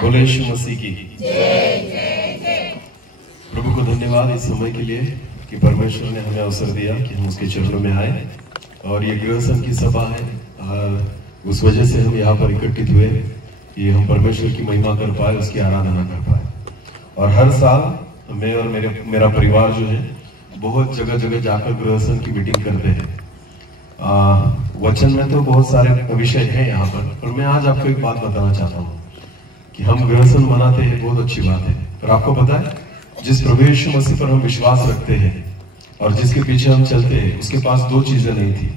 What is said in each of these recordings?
बोले यीशु मसीह की प्रभु को धन्यवाद इस समय के लिए कि परमेश्वर ने हमें अवसर दिया कि हम उसके चरणों में आए और ये गृहसन की सभा है और उस वजह से हम यहाँ पर इकट्ठित हुए कि हम परमेश्वर की महिमा कर पाए, उसकी आराधना कर पाए। और हर साल मैं और मेरा परिवार जो है बहुत जगह जगह जाकर गृहसन की मीटिंग करते हैं। वचन में तो बहुत सारे विषय हैं यहाँ पर मैं आज आपको एक बात बताना चाहता हूँ कि हम गृहसन मनाते हैं, बहुत अच्छी बात है, पर आपको पता है जिस प्रभु यीशु मसीह पर हम विश्वास रखते हैं और जिसके पीछे हम चलते हैं उसके पास दो चीजें नहीं थी।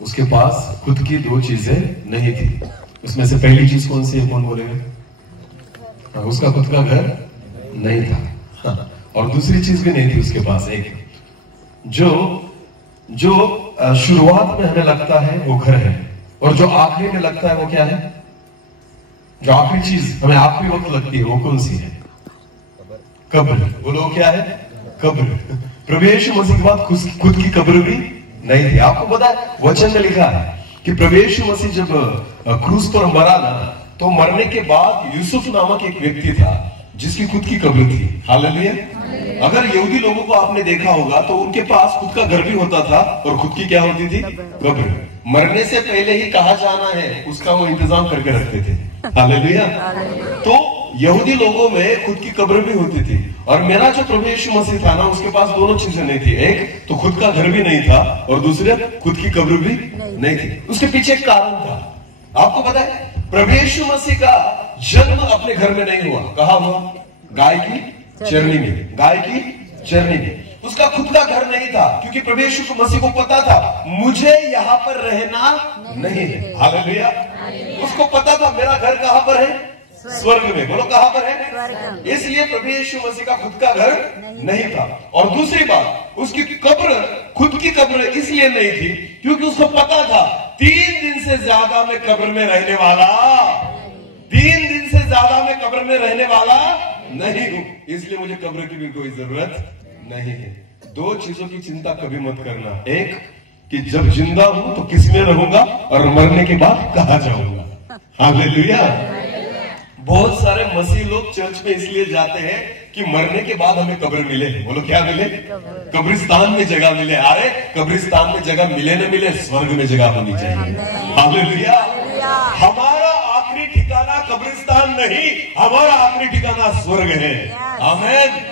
उसके पास खुद की दो चीजें नहीं थी। उसमें से पहली चीज कौन सी है, कौन बोलेगा? उसका खुद का घर नहीं था और दूसरी चीज भी नहीं थी उसके पास, एक जो शुरुआत में हमें लगता है वो घर है और जो आखिरी में लगता है वो क्या है? जो आखिरी चीज हमें आखिरी वक्त लगती है वो कौन सी है? कब्र। बोलो क्या है? कब्र। प्रभु यीशु मसीह के बाद खुद की कब्र भी नहीं थी। आपको पता है वचन में लिखा है कि प्रभु यीशु मसीह जब क्रूस पर मरा ना तो मरने के बाद यूसुफ नामक एक व्यक्ति था जिसकी खुद की कब्र थी। हालेलुया। अगर यहूदी लोगों को आपने देखा होगा तो उनके पास खुद का घर भी होता था और खुद की क्या होती थी? कब्र। मरने से पहले ही कहाँ जाना है उसका वो इंतजाम करके रखते थे। हालेलुया। तो यहूदी लोगों में खुद की कब्र भी होती थी और मेरा जो प्रभु यीशु मसीह था ना उसके पास दोनों चीजें नहीं थी। एक तो खुद का घर भी नहीं था और दूसरे खुद की कब्र भी नहीं थी। उसके पीछे एक कारण था। आपको पता है प्रभु यीशु मसीह का जन्म अपने घर में नहीं हुआ। कहाँ हुआ? गाय की चरनी में। गाय की चरनी में। उसका खुद का घर नहीं था क्योंकि प्रभु यीशु मसीह को पता था मुझे यहाँ पर रहना नहीं है। हालेलुया। उसको पता था मेरा घर कहाँ पर है? स्वर्ग में। बोलो कहाँ पर है? इसलिए प्रभु यीशु मसीह का खुद का घर नहीं था। और दूसरी बात उसकी कब्र, खुद की कब्र इसलिए नहीं थी क्योंकि उसको पता था 3 दिन से ज्यादा मैं कब्र में रहने वाला, 3 दिन से ज्यादा मैं कब्र में रहने वाला नहीं हूं, इसलिए मुझे कब्र की भी कोई जरूरत नहीं है। दो चीजों की चिंता कभी मत करना। एक कि जब जिंदा हूं तो किस में रहूंगा और मरने के बाद कहां जाऊंगा। हालेलुया। बहुत सारे मसीह लोग चर्च में इसलिए जाते हैं कि मरने के बाद हमें कब्र मिले। बोलो क्या मिले? कब्रिस्तान में जगह मिले। अरे कब्रिस्तान में जगह मिले न मिले, स्वर्ग में जगह होनी चाहिए। हालेलुया। हमारा आखिरी ठिकाना कब्रिस्तान नहीं, हमारा आखिरी ठिकाना स्वर्ग है। आमीन।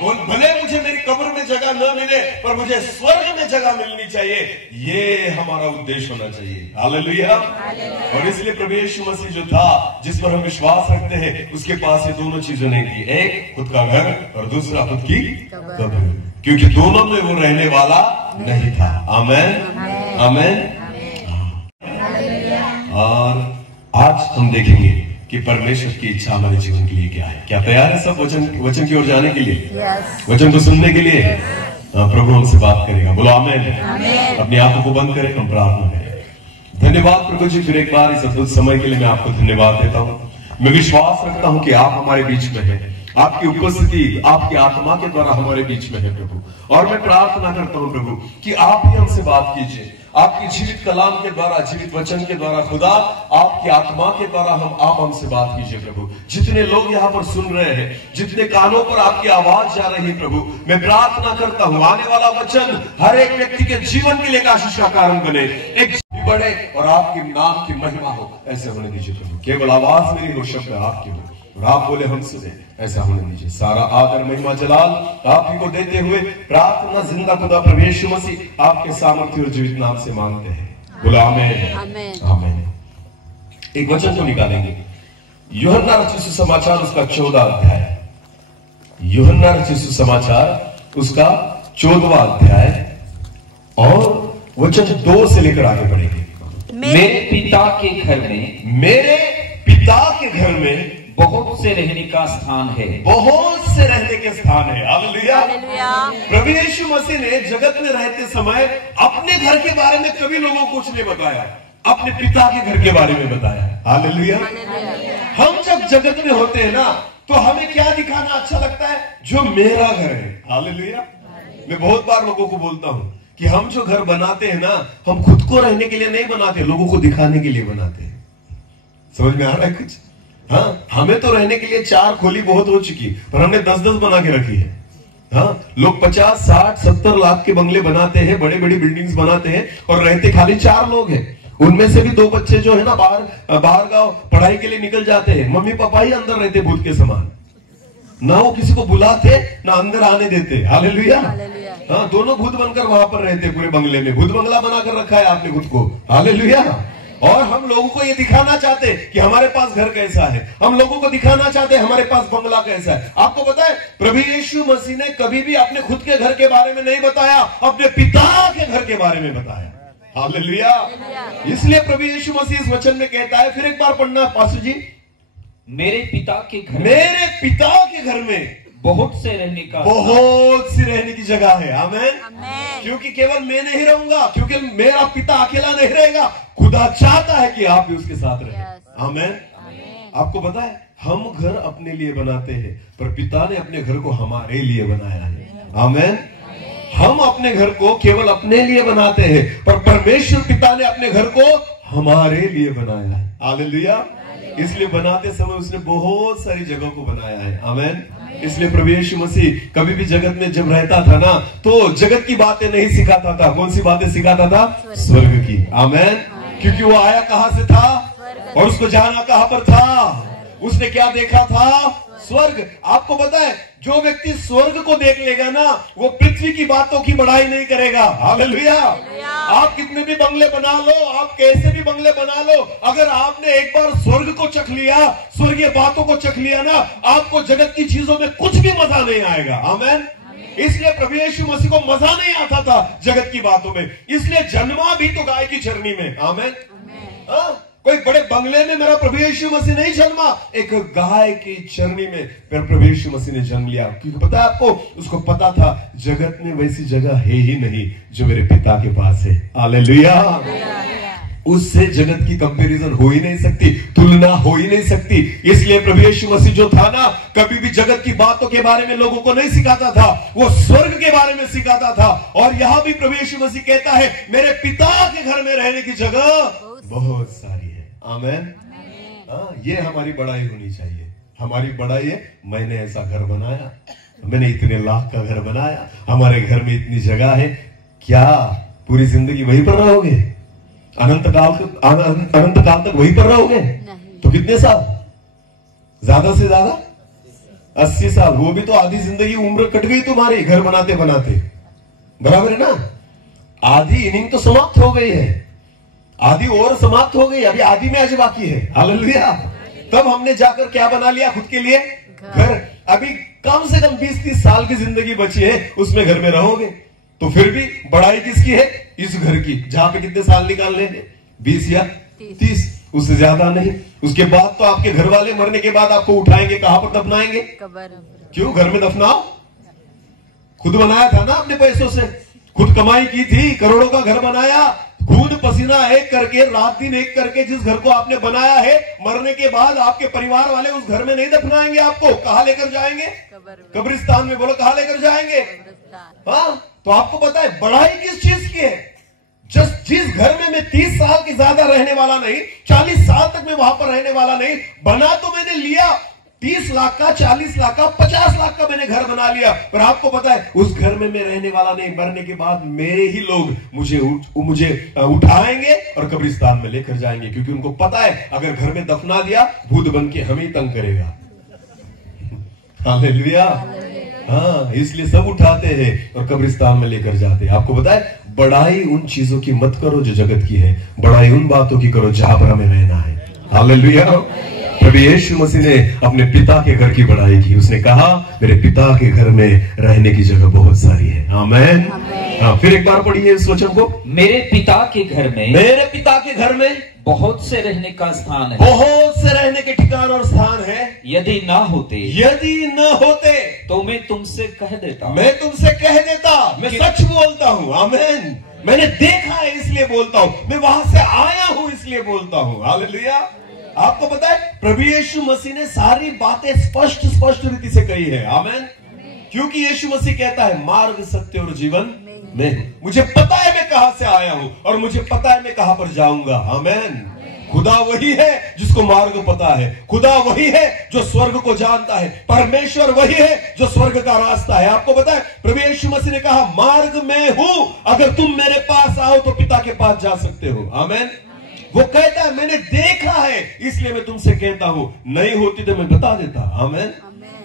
भले मुझे मेरी कब्र में जगह न मिले पर मुझे स्वर्ग में जगह मिलनी चाहिए, ये हमारा उद्देश्य होना चाहिए। हालेलुया। और इसलिए प्रभु यीशु मसीह जो था जिस पर हम विश्वास रखते हैं उसके पास ये दोनों चीजें नहीं थी। एक खुद का घर और दूसरा खुद की कब्र, क्योंकि दोनों में वो रहने वाला नहीं था। आमीन। आमीन। और आज हम देखेंगे कि परमेश्वर की इच्छा हमारे जीवन के लिए क्या है। क्या तैयार है सब वचन की ओर जाने के लिए? वचन को सुनने के लिए? प्रभु हमसे बात करेगा। बोलो आमीन। अपनी आंखों को बंद करें, हम प्रार्थना करें। धन्यवाद प्रभु जी, फिर एक बार इस अद्भुत समय के लिए मैं आपको धन्यवाद देता हूँ। मैं विश्वास रखता हूँ कि आप हमारे बीच में हैं, आपकी उपस्थिति आपकी आत्मा के द्वारा हमारे बीच में है प्रभु। और मैं प्रार्थना करता हूँ प्रभु कि आप ही हमसे बात कीजिए, आपकी जीवित कलाम के द्वारा, जीवित वचन के द्वारा, खुदा आपकी आत्मा के द्वारा आप हमसे बात कीजिए प्रभु। जितने लोग यहाँ पर सुन रहे हैं, जितने कानों पर आपकी आवाज जा रही है प्रभु, मैं प्रार्थना करता हूँ आने वाला वचन हर एक व्यक्ति के जीवन के लिए एक आशीष का कारण बने, एक बढ़े और आपके नाम की महिमा हो, ऐसे होने दीजिए प्रभु। केवल आवाज मेरी हो, शब्द आपके हो और आप बोले हम सुने, ऐसा होने दीजिए। सारा आदर महिमा जलाल आप ही को देते हुए प्रार्थना जिंदा खुदा प्रभु यीशु मसीह आपके सामर्थ्य और जीवित नाम से मांगते हैं। बोलो आमीन। आमीन। एक वचन को निकालेंगे, यूहन्ना रचित सुसमाचार उसका 14वां अध्याय। यूहन्ना रचित सुसमाचार उसका 14वां अध्याय और वचन 2 से लेकर आगे बढ़ेंगे। मेरे पिता के घर में बहुत से रहने का स्थान है। बहुत से रहने के स्थान है। हालेलुया। प्रभु यीशु मसीह ने जगत में रहते समय अपने घर के बारे में कभी लोगों को कुछ नहीं बताया, अपने पिता के घर के बारे में बताया। हालेलुया। हम जब जगत में होते हैं ना तो हमें क्या दिखाना अच्छा लगता है? जो मेरा घर है। हालेलुया। मैं बहुत बार लोगों को बोलता हूं कि हम जो घर बनाते हैं ना, हम खुद को रहने के लिए नहीं बनाते, लोगों को दिखाने के लिए बनाते हैं। समझ में आ रहा है कुछ? हाँ, हमें तो रहने के लिए 4 खोली बहुत हो चुकी, पर हमने 10-10 बना के रखी है। हाँ, लोग 50, 60, 70 लाख के बंगले बनाते हैं, बड़ी बड़ी बिल्डिंग्स बनाते हैं, और रहते खाली 4 लोग हैं। उनमें से भी 2 बच्चे जो है ना बाहर गांव पढ़ाई के लिए निकल जाते हैं। मम्मी पापा ही अंदर रहते भूत के समान, ना वो किसी को बुलाते ना अंदर आने देते। हालेलुया। हाँ, दोनों भूत बनकर वहां पर रहते पूरे बंगले में। भूत बंगला बनाकर रखा है आपने खुद को। हालेलुया। और हम लोगों को ये दिखाना चाहते कि हमारे पास घर कैसा है, हम लोगों को दिखाना चाहते हमारे पास बंगला कैसा है। आपको पता है, प्रभु यीशु मसीह ने कभी भी अपने खुद के घर के बारे में नहीं बताया, अपने पिता के घर के बारे में बताया। हालेलुया। इसलिए प्रभु यीशु मसीह इस वचन में कहता है, फिर एक बार पढ़ना पास्टर जी, मेरे पिता के घर में बहुत से रहने का, बहुत सी रहने की जगह है। आमेन। क्योंकि केवल मैं नहीं रहूंगा, क्योंकि मेरा पिता अकेला नहीं रहेगा, खुदा चाहता है कि आप भी उसके साथ रहें। आमेन। आपको पता है, हम घर अपने लिए बनाते हैं, पर पिता ने अपने घर को हमारे लिए बनाया है। आमेन। हम अपने घर को केवल अपने लिए बनाते हैं, पर परमेश्वर पिता ने अपने घर को हमारे लिए बनाया है। हालेलुया। इसलिए बनाते समय उसने बहुत सारी जगहों को बनाया है। आमेन। इसलिए प्रभु यीशु मसीह कभी भी जगत में जब रहता था ना, तो जगत की बातें नहीं सिखाता था। कौन सी बातें सिखाता था? स्वर्ग की। आमेन। क्योंकि वो आया कहां से था और उसको जाना कहां पर था? उसने क्या देखा था? स्वर्ग। आपको पता है, जो व्यक्ति स्वर्ग को देख लेगा ना, वो पृथ्वी की बातों की बड़ाई नहीं करेगा। हालेलुया। आप कितने भी बंगले बना लो, आप कैसे भी बंगले बना लो, अगर आपने एक बार स्वर्ग को चख लिया, स्वर्गीय बातों को चख लिया ना, आपको जगत की चीजों में कुछ भी मजा नहीं आएगा। आमेन। इसलिए प्रभु यीशु मसीह को मजा नहीं आता था जगत की बातों में, इसलिए जन्मा भी तो गाय की चरनी में। आमेन। कोई बड़े बंगले में मेरा प्रभु यीशु मसीह नहीं जन्मा, एक गाय की चरनी में मेरा प्रभु यीशु मसीह ने जन्म लिया। क्योंकि पता है आपको, उसको पता था जगत में वैसी जगह है ही नहीं जो मेरे पिता के पास है। हालेलुया। उससे जगत की कंपैरिजन हो ही नहीं सकती, तुलना हो ही नहीं सकती। इसलिए प्रभु यीशु मसीह जो था ना, कभी भी जगत की बातों के बारे में लोगों को नहीं सिखाता था, वो स्वर्ग के बारे में सिखाता था। और यहां भी प्रभु यीशु मसीह कहता है, मेरे पिता के घर में रहने की जगह बहुत सारी है। आमेन। हाँ, ये हमारी बड़ाई होनी चाहिए। हमारी बड़ाई है, मैंने ऐसा घर बनाया, मैंने इतने लाख का घर बनाया, हमारे घर में इतनी जगह है। क्या पूरी जिंदगी वहीं पर रहोगे? अनंत काल तक वहीं पर रहोगे? तो कितने साल? ज्यादा से ज्यादा 80 साल। वो भी तो आधी जिंदगी उम्र कट गई तुम्हारी घर बनाते बनाते। बराबर है ना? आधी इनिंग तो समाप्त हो गई है, आधी ओवर समाप्त हो गई, अभी आधी मैच बाकी है। हालेलुया। तब हमने जाकर क्या बना लिया खुद के लिए? घर। अभी कम से कम 20-30 साल की जिंदगी बची है, उसमें घर में रहोगे। तो फिर भी बड़ाई किसकी है? इस घर की, जहां पे कितने साल निकालने हैं? 20 या 30, उससे ज्यादा नहीं। उसके बाद तो आपके घर वाले मरने के बाद आपको उठाएंगे, कहां पर दफनाएंगे? क्यों? घर में दफनाओ। खुद बनाया था ना अपने पैसों से, खुद कमाई की थी, करोड़ों का घर बनाया, खून पसीना एक करके, रात दिन एक करके जिस घर को आपने बनाया है, मरने के बाद आपके परिवार वाले उस घर में नहीं दफनाएंगे आपको। कहां लेकर जाएंगे? कब्रिस्तान में। बोलो, कहां लेकर जाएंगे? हाँ। तो आपको पता है बड़ाई किस चीज की है? जिस घर में मैं 30 साल की ज्यादा रहने वाला नहीं, 40 साल तक मैं वहां पर रहने वाला नहीं, बना तो मैंने लिया 30 लाख का, 40 लाख का, 50 लाख का मैंने घर बना लिया, पर आपको पता है उस घर में मैं रहने वाला नहीं। मरने के बाद मेरे ही लोग मुझे उठाएंगे और कब्रिस्तान में लेकर जाएंगे, क्योंकि उनको पता है अगर घर में दफना दिया, भूत बन के हमें तंग करेगा। हालेलुया। हाँ, इसलिए सब उठाते हैं और कब्रिस्तान में लेकर जाते हैं। आपको पता है, बड़ाई उन चीजों की मत करो जो जगत की है, बड़ाई उन बातों की करो जहां पर हमें रहना है। हालेलुया। प्रभु यीशु मसीह ने अपने पिता के घर की बड़ाई की। उसने कहा, मेरे पिता के घर में रहने की जगह बहुत सारी है। आमेन। हाँ, फिर एक बार पढ़िए इस वचन को। मेरे पिता के घर में, मेरे पिता के घर में बहुत से रहने का स्थान है, बहुत से रहने के ठिकान और स्थान है। यदि ना होते, तो मैं तुमसे कह देता, मैं सच बोलता हूँ। आमेन। मैंने देखा है इसलिए बोलता हूँ, मैं वहां से आया हूँ इसलिए बोलता हूँ। हालेलुया। आपको पता है, प्रभु यीशु मसीह ने सारी बातें स्पष्ट रीति से कही है। आमेन। क्योंकि यीशु मसीह कहता है, मार्ग, सत्य और जीवन मैं हूं। मुझे पता है मैं कहां से आया हूं और मुझे पता है मैं कहां पर जाऊंगा। आमेन। खुदा वही है जिसको मार्ग पता है, खुदा वही है जो स्वर्ग को जानता है, परमेश्वर वही है जो स्वर्ग का रास्ता है। आपको पता है प्रभु यीशु मसीह ने कहा मार्ग में हूं, अगर तुम मेरे पास आओ तो पिता के पास जा सकते हो। आमेन। वो कहता है मैंने देखा है इसलिए मैं तुमसे कहता हूं, नहीं होती तो मैं बता देता। आमेन।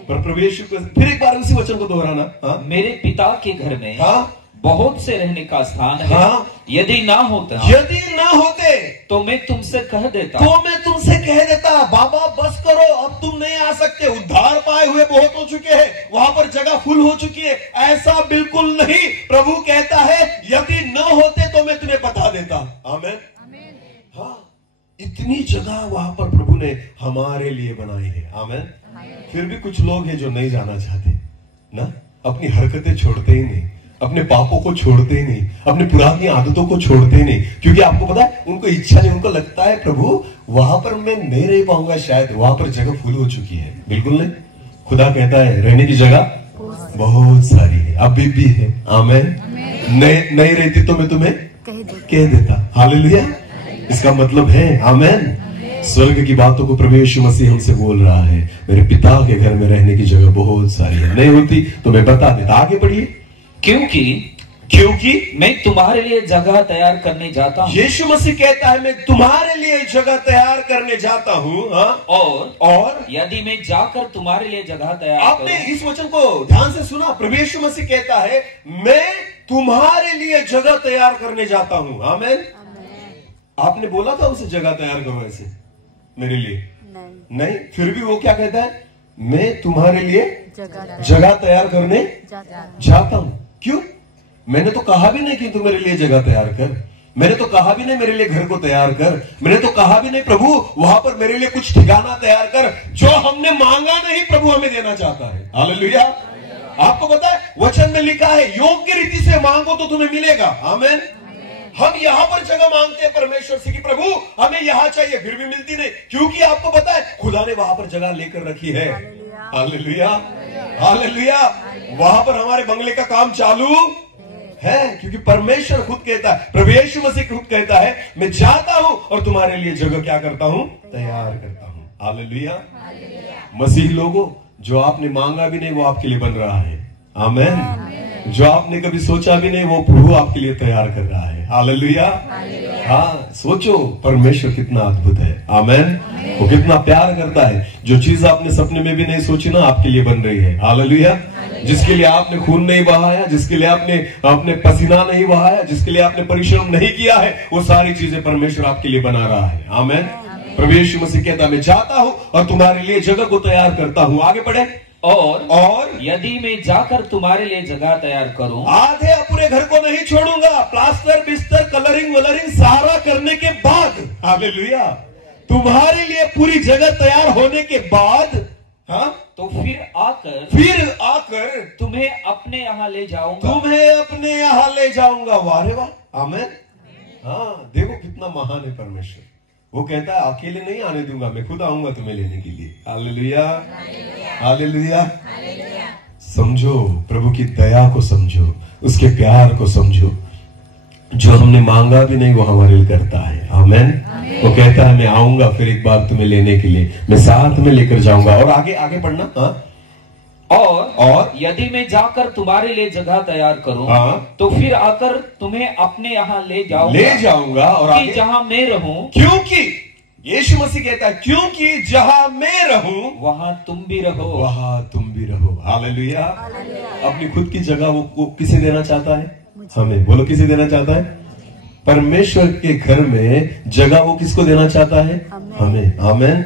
पर प्रभु यीशु को फिर एक बार उसी वचन को दोहराना। हाँ? मेरे पिता के घर में हाँ? बहुत से रहने का स्थान है। हाँ? यदि ना होते तो मैं तुमसे कह देता बाबा बस करो, अब तुम नहीं आ सकते, उद्धार पाए हुए बहुत हो चुके हैं, वहां पर जगह फुल हो चुकी है। ऐसा बिल्कुल नहीं। प्रभु कहता है यदि न होते तो मैं तुम्हें बता देता। आमेन। हाँ, इतनी जगह वहां पर प्रभु ने हमारे लिए बनाई है। आमेन। फिर भी कुछ लोग हैं जो नहीं जाना चाहते ना, अपनी हरकतें छोड़ते ही नहीं, अपने पापों को छोड़ते ही नहीं, अपनी पुरानी आदतों को छोड़ते ही नहीं, क्योंकि आपको पता है उनको इच्छा नहीं, उनको लगता है प्रभु वहां पर मैं नहीं रह पाऊंगा, शायद वहां पर जगह फुल हो चुकी है। बिल्कुल नहीं। खुदा कहता है रहने की जगह बहुत सारी है, अभी भी है। आमेन। नहीं रहती तो मैं तुम्हें कह देता। हालेलुया। इसका मतलब है आमेन, स्वर्ग की बातों को प्रभु यीशु मसीह हमसे बोल रहा है, मेरे पिता के घर में रहने की जगह बहुत सारी है, नहीं होती तो मैं बता देता। आगे पढ़िए। क्योंकि मैं तुम्हारे लिए जगह तैयार करने जाता हूँ। यीशु मसीह कहता है मैं तुम्हारे लिए जगह तैयार करने जाता हूँ। और यदि मैं जाकर तुम्हारे लिए जगह तैयार आपने इस वचन को ध्यान से सुना। प्रभु यीशु मसीह कहता है मैं तुम्हारे लिए जगह तैयार करने जाता हूँ। आमेन। आपने बोला था उसे जगह तैयार करो ऐसे मेरे लिए? नहीं। फिर भी वो क्या कहता है, मैं तुम्हारे लिए जगह तैयार करने जाता हूं। क्यों? मैंने तो कहा भी नहीं कि तू मेरे लिए जगह तैयार कर, मैंने तो कहा भी नहीं मेरे लिए घर को तैयार कर, मैंने तो कहा भी नहीं प्रभु वहां पर मेरे लिए कुछ ठिकाना तैयार कर। जो हमने मांगा नहीं प्रभु हमें देना चाहता है। हालेलुया। आपको पता है वचन में लिखा है योग्य रीति से मांगो तो तुम्हें मिलेगा। आमेन। हम यहाँ पर जगह मांगते हैं परमेश्वर से कि प्रभु हमें यहाँ चाहिए, फिर भी मिलती नहीं, क्योंकि आपको पता है खुदा ने वहां पर जगह लेकर रखी है। हालेलुया। हालेलुया। वहां पर हमारे बंगले का काम चालू है, क्योंकि परमेश्वर खुद कहता है, प्रभु यीशु मसीह खुद कहता है मैं जाता हूं और तुम्हारे लिए जगह क्या करता हूं, तैयार करता हूं। हालेलुया। मसीह लोगों, जो आपने मांगा भी नहीं वो आपके लिए बन रहा है। आमेन। जो आपने कभी सोचा भी नहीं वो प्रभु आपके लिए तैयार कर रहा है। हालेलुया। हाँ, सोचो परमेश्वर कितना अद्भुत है। आमेन। वो कितना प्यार करता है। जो चीज आपने सपने में भी नहीं सोची ना आपके लिए बन रही है। हालेलुया। जिसके लिए आपने खून नहीं बहाया, जिसके लिए आपने पसीना नहीं बहाया, जिसके लिए आपने परिश्रम नहीं किया है, वो सारी चीजें परमेश्वर आपके लिए बना रहा है। आमेन। प्रभु यीशु मसीह कहता है मैं जाता हूं और तुम्हारे लिए जगह को तैयार करता हूं। आगे बढ़े। और यदि मैं जाकर तुम्हारे लिए जगह तैयार करूं, आधे अपने घर को नहीं छोड़ूंगा, प्लास्टर बिस्तर कलरिंग वलरिंग सारा करने के बाद, हालेलुया, तुम्हारे लिए पूरी जगह तैयार होने के बाद, हाँ, तो फिर आकर तुम्हें अपने यहाँ ले जाऊंगा। वाह रे वाह। आमेन। हाँ, देखो कितना महान है परमेश्वर। वो कहता है अकेले नहीं आने दूंगा, मैं खुद आऊंगा तुम्हें लेने के लिए। हालेलुया। हालेलुया। समझो प्रभु की दया को, समझो उसके प्यार को, समझो जो हमने मांगा भी नहीं वो हमारे लिए करता है। आमेन। वो कहता है मैं आऊंगा फिर एक बार तुम्हें लेने के लिए, मैं साथ में लेकर जाऊंगा। और आगे पढ़ना। हाँ? और यदि मैं जाकर तुम्हारे लिए जगह तैयार करूं, हाँ? तो फिर आकर तुम्हें अपने यहाँ ले जाऊंगा और आगे जहाँ मैं रहूं, क्योंकि यीशु मसीह कहता है क्योंकि जहां मैं रहूं वहां तुम भी रहो। हालेलुया। अपनी खुद की जगह वो किसे देना चाहता है? हमें। बोलो किसे देना चाहता है? परमेश्वर के घर में जगह वो किसको देना चाहता है? हमें। आमेन।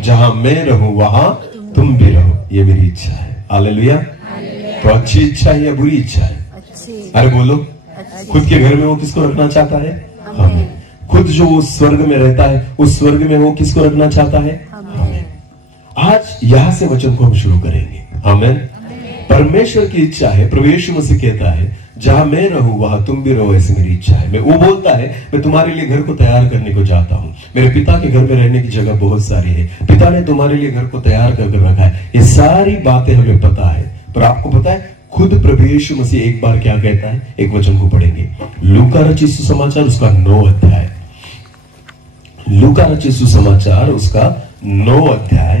जहां मैं रहूं वहां तुम भी रहो, ये मेरी इच्छा है। हालेलुया। तो अच्छी इच्छा है या बुरी इच्छा है? अरे बोलो। खुद के घर में वो किसको रखना चाहता है? हमें। खुद जो उस स्वर्ग में रहता है उस स्वर्ग में वो किसको रखना चाहता है? हमें। आज यहां से वचन को हम शुरू करेंगे। आमेन। परमेश्वर की इच्छा है, प्रभु यीशु मसीह कहता है जहां मैं रहूं वहां तुम भी रहो, ऐसी मेरी इच्छा है। वो बोलता है मैं तुम्हारे लिए घर को तैयार करने को जाता हूं, मेरे पिता के घर में रहने की जगह बहुत सारी है, पिता ने तुम्हारे लिए घर को तैयार कर रखा है। ये सारी बातें हमें पता है, पर आपको पता है खुद प्रभु यीशु मसीह एक बार क्या कहता है? एक वचन को पढ़ेंगे, लूका रचित सुसमाचार उसका 9 अध्याय। लूका रचित सुसमाचार उसका 9 अध्याय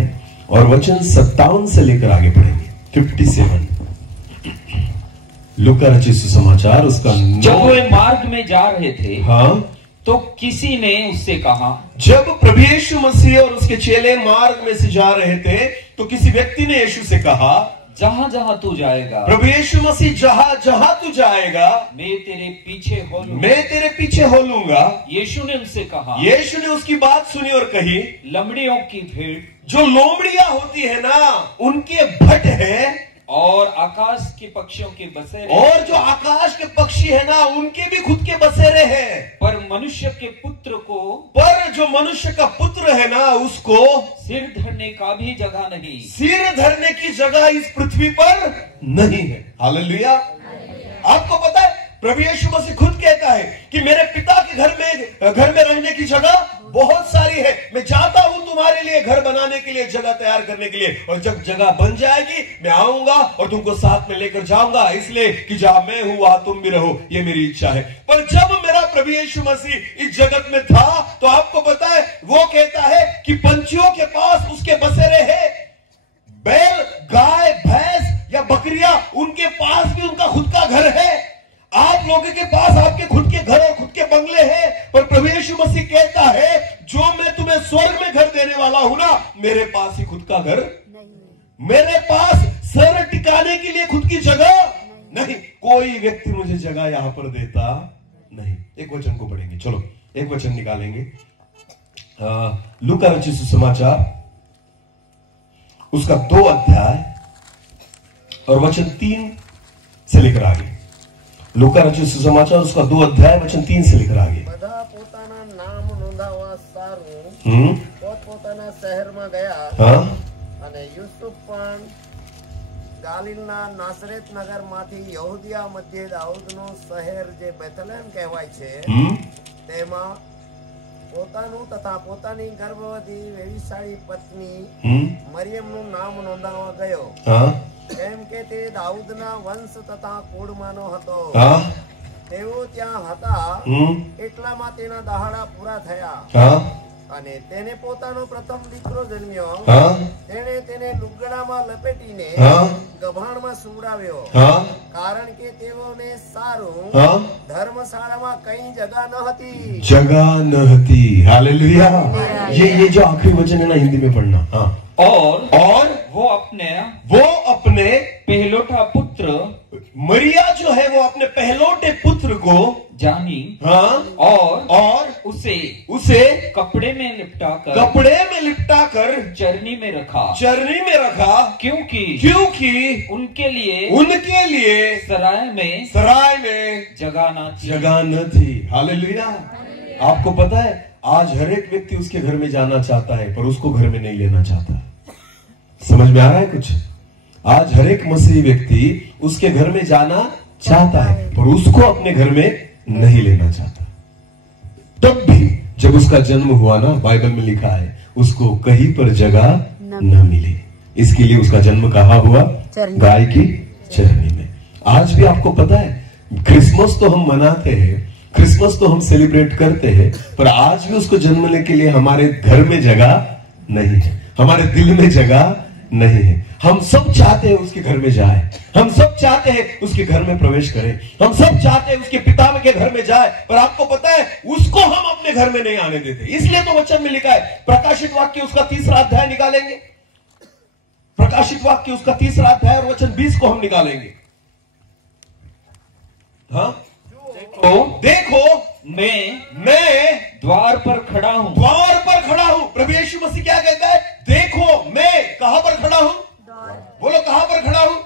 और वचन 57 से लेकर आगे पढ़ेंगे। 57 लूका रचित सुसमाचार उसका 9। जब वे मार्ग में जा रहे थे, हाँ, तो किसी ने उससे कहा, जब प्रभु यीशु मसीह और उसके चेले मार्ग में से जा रहे थे तो किसी व्यक्ति ने यीशु से कहा, जहां जहां तू जाएगा, प्रभु यीशु मसीह जहां जहां तू जाएगा मैं तेरे पीछे हो लूंगा। मैं तेरे पीछे हो लूंगा। यीशु ने उनसे कहा, यीशु ने उसकी बात सुनी और कही, लमड़ियों की भीड़ जो लोमड़ियां होती है ना, उनके भट है, और आकाश के पक्षियों के बसेरे, और जो आकाश के पक्षी है ना, उनके भी खुद के बसेरे हैं, पर मनुष्य के पुत्र को, पर जो मनुष्य का पुत्र है ना, उसको सिर धरने का भी जगह नहीं, सिर धरने की जगह इस पृथ्वी पर नहीं है। हालेलुया। आपको पता है प्रभु यीशु मसीह खुद कहता है कि मेरे पिता के घर में रहने की जगह बहुत सारी है, मैं चाहता हूं तुम्हारे लिए घर बनाने के लिए, जगह तैयार करने के लिए, और जब जगह बन जाएगी मैं आऊंगा और तुमको साथ में लेकर जाऊंगा, इसलिए कि जहां मैं हूं वहां तुम भी रहो, ये मेरी इच्छा है। पर जब मेरा प्रभु यीशु मसीह इस जगत में था तो आपको पता है वो कहता है कि पंछियों के पास उसके बसेरे हैं, बैल, गाय, भैंस या बकरियां, उनके पास भी उनका खुद का घर है। आप लोगों के पास आपके खुद के घर और खुद के बंगले हैं, पर प्रभु यीशु मसीह कहता है जो मैं तुम्हें स्वर्ग में घर देने वाला हूं ना, मेरे पास ही खुद का घर नहीं, मेरे पास सर टिकाने के लिए खुद की जगह नहीं, कोई व्यक्ति मुझे जगह यहां पर देता नहीं। एक वचन को पढ़ेंगे, चलो एक वचन निकालेंगे। लूका रचित सुसमाचार उसका 2 अध्याय और वचन 3 से लेकर आगे। लूका रचित सुसमाचार उसका 2 अध्याय वचन 3 से लेकर आगे। બધા પોતાના નામ નોંધાવવા સારું પોતપોતાના શહેરમાં ગયા, અને યુસુફ પણ ગાલિલના નાસરેત નગરમાંથી યહૂદિયા મધ્યે દાઉદનો શહેર જે બેથલેમ કહેવાય છે, તેમાં પોતાનું તથા પોતાની ગર્ભવતી વેવિશાળી પત્ની મરિયમનું નામ નોંધાવવા ગયો, એમ કે તે દાઉદના વંશ તથા કુળમાંનો હતો। તેઓ ત્યાં હતા એટલામાં તેના દહાડા પૂરા થયા, અને તેને પોતાનો પ્રથમ દીકરો જન્મ્યો। તેણે તેને લુગડામાં લપેટીને ગભાણમાં સુવડાવ્યો, કારણ કે તેઓને સારું ધર્મશાળામાં કઈ જગા ન હતી। जगह न हती। हालेलुया। ये जो आखिरी वचन है ना, हिंदी में पढ़ना। और वो अपने पहलोटा पुत्र, मरिया जो है वो अपने पहलोटे पुत्र को जानी, और उसे कपड़े में लिपटा कर चरनी में रखा, क्योंकि उनके लिए सराय में जगह न थी। हालेलुया। आपको पता है आज हर एक व्यक्ति उसके घर में जाना चाहता है, पर उसको घर में नहीं लेना चाहता। समझ में आ रहा है कुछ? आज हर एक मसीही व्यक्ति उसके घर में जाना चाहता है, पर उसको अपने घर में नहीं लेना चाहता। तब भी जब उसका जन्म हुआ ना, बाइबल में लिखा है उसको कहीं पर जगह न मिली, इसके लिए उसका जन्म कहाँ हुआ? गाय की चरनी में। आज भी आपको पता है क्रिसमस तो हम मनाते हैं, क्रिसमस तो हम सेलिब्रेट करते हैं, पर आज भी उसको जन्मने के लिए हमारे घर में जगह नहीं है, हमारे दिल में जगह नहीं है। हम सब चाहते हैं उसके घर में जाए, हम सब चाहते हैं उसके घर में प्रवेश करें, हम सब चाहते हैं उसके पिता के घर में जाए, पर आपको पता है उसको हम अपने घर में नहीं आने देते। इसलिए तो वचन में लिखा है, प्रकाशित वाक्य उसका 3 अध्याय निकालेंगे, प्रकाशित वाक्य उसका 3 अध्याय और वचन 20 को हम निकालेंगे। हाँ, देखो मैं द्वार पर खड़ा हूँ। प्रभु यीशु मसीह क्या कहता है? देखो मैं कहां पर खड़ा हूं? बोलो कहां पर खड़ा हूं?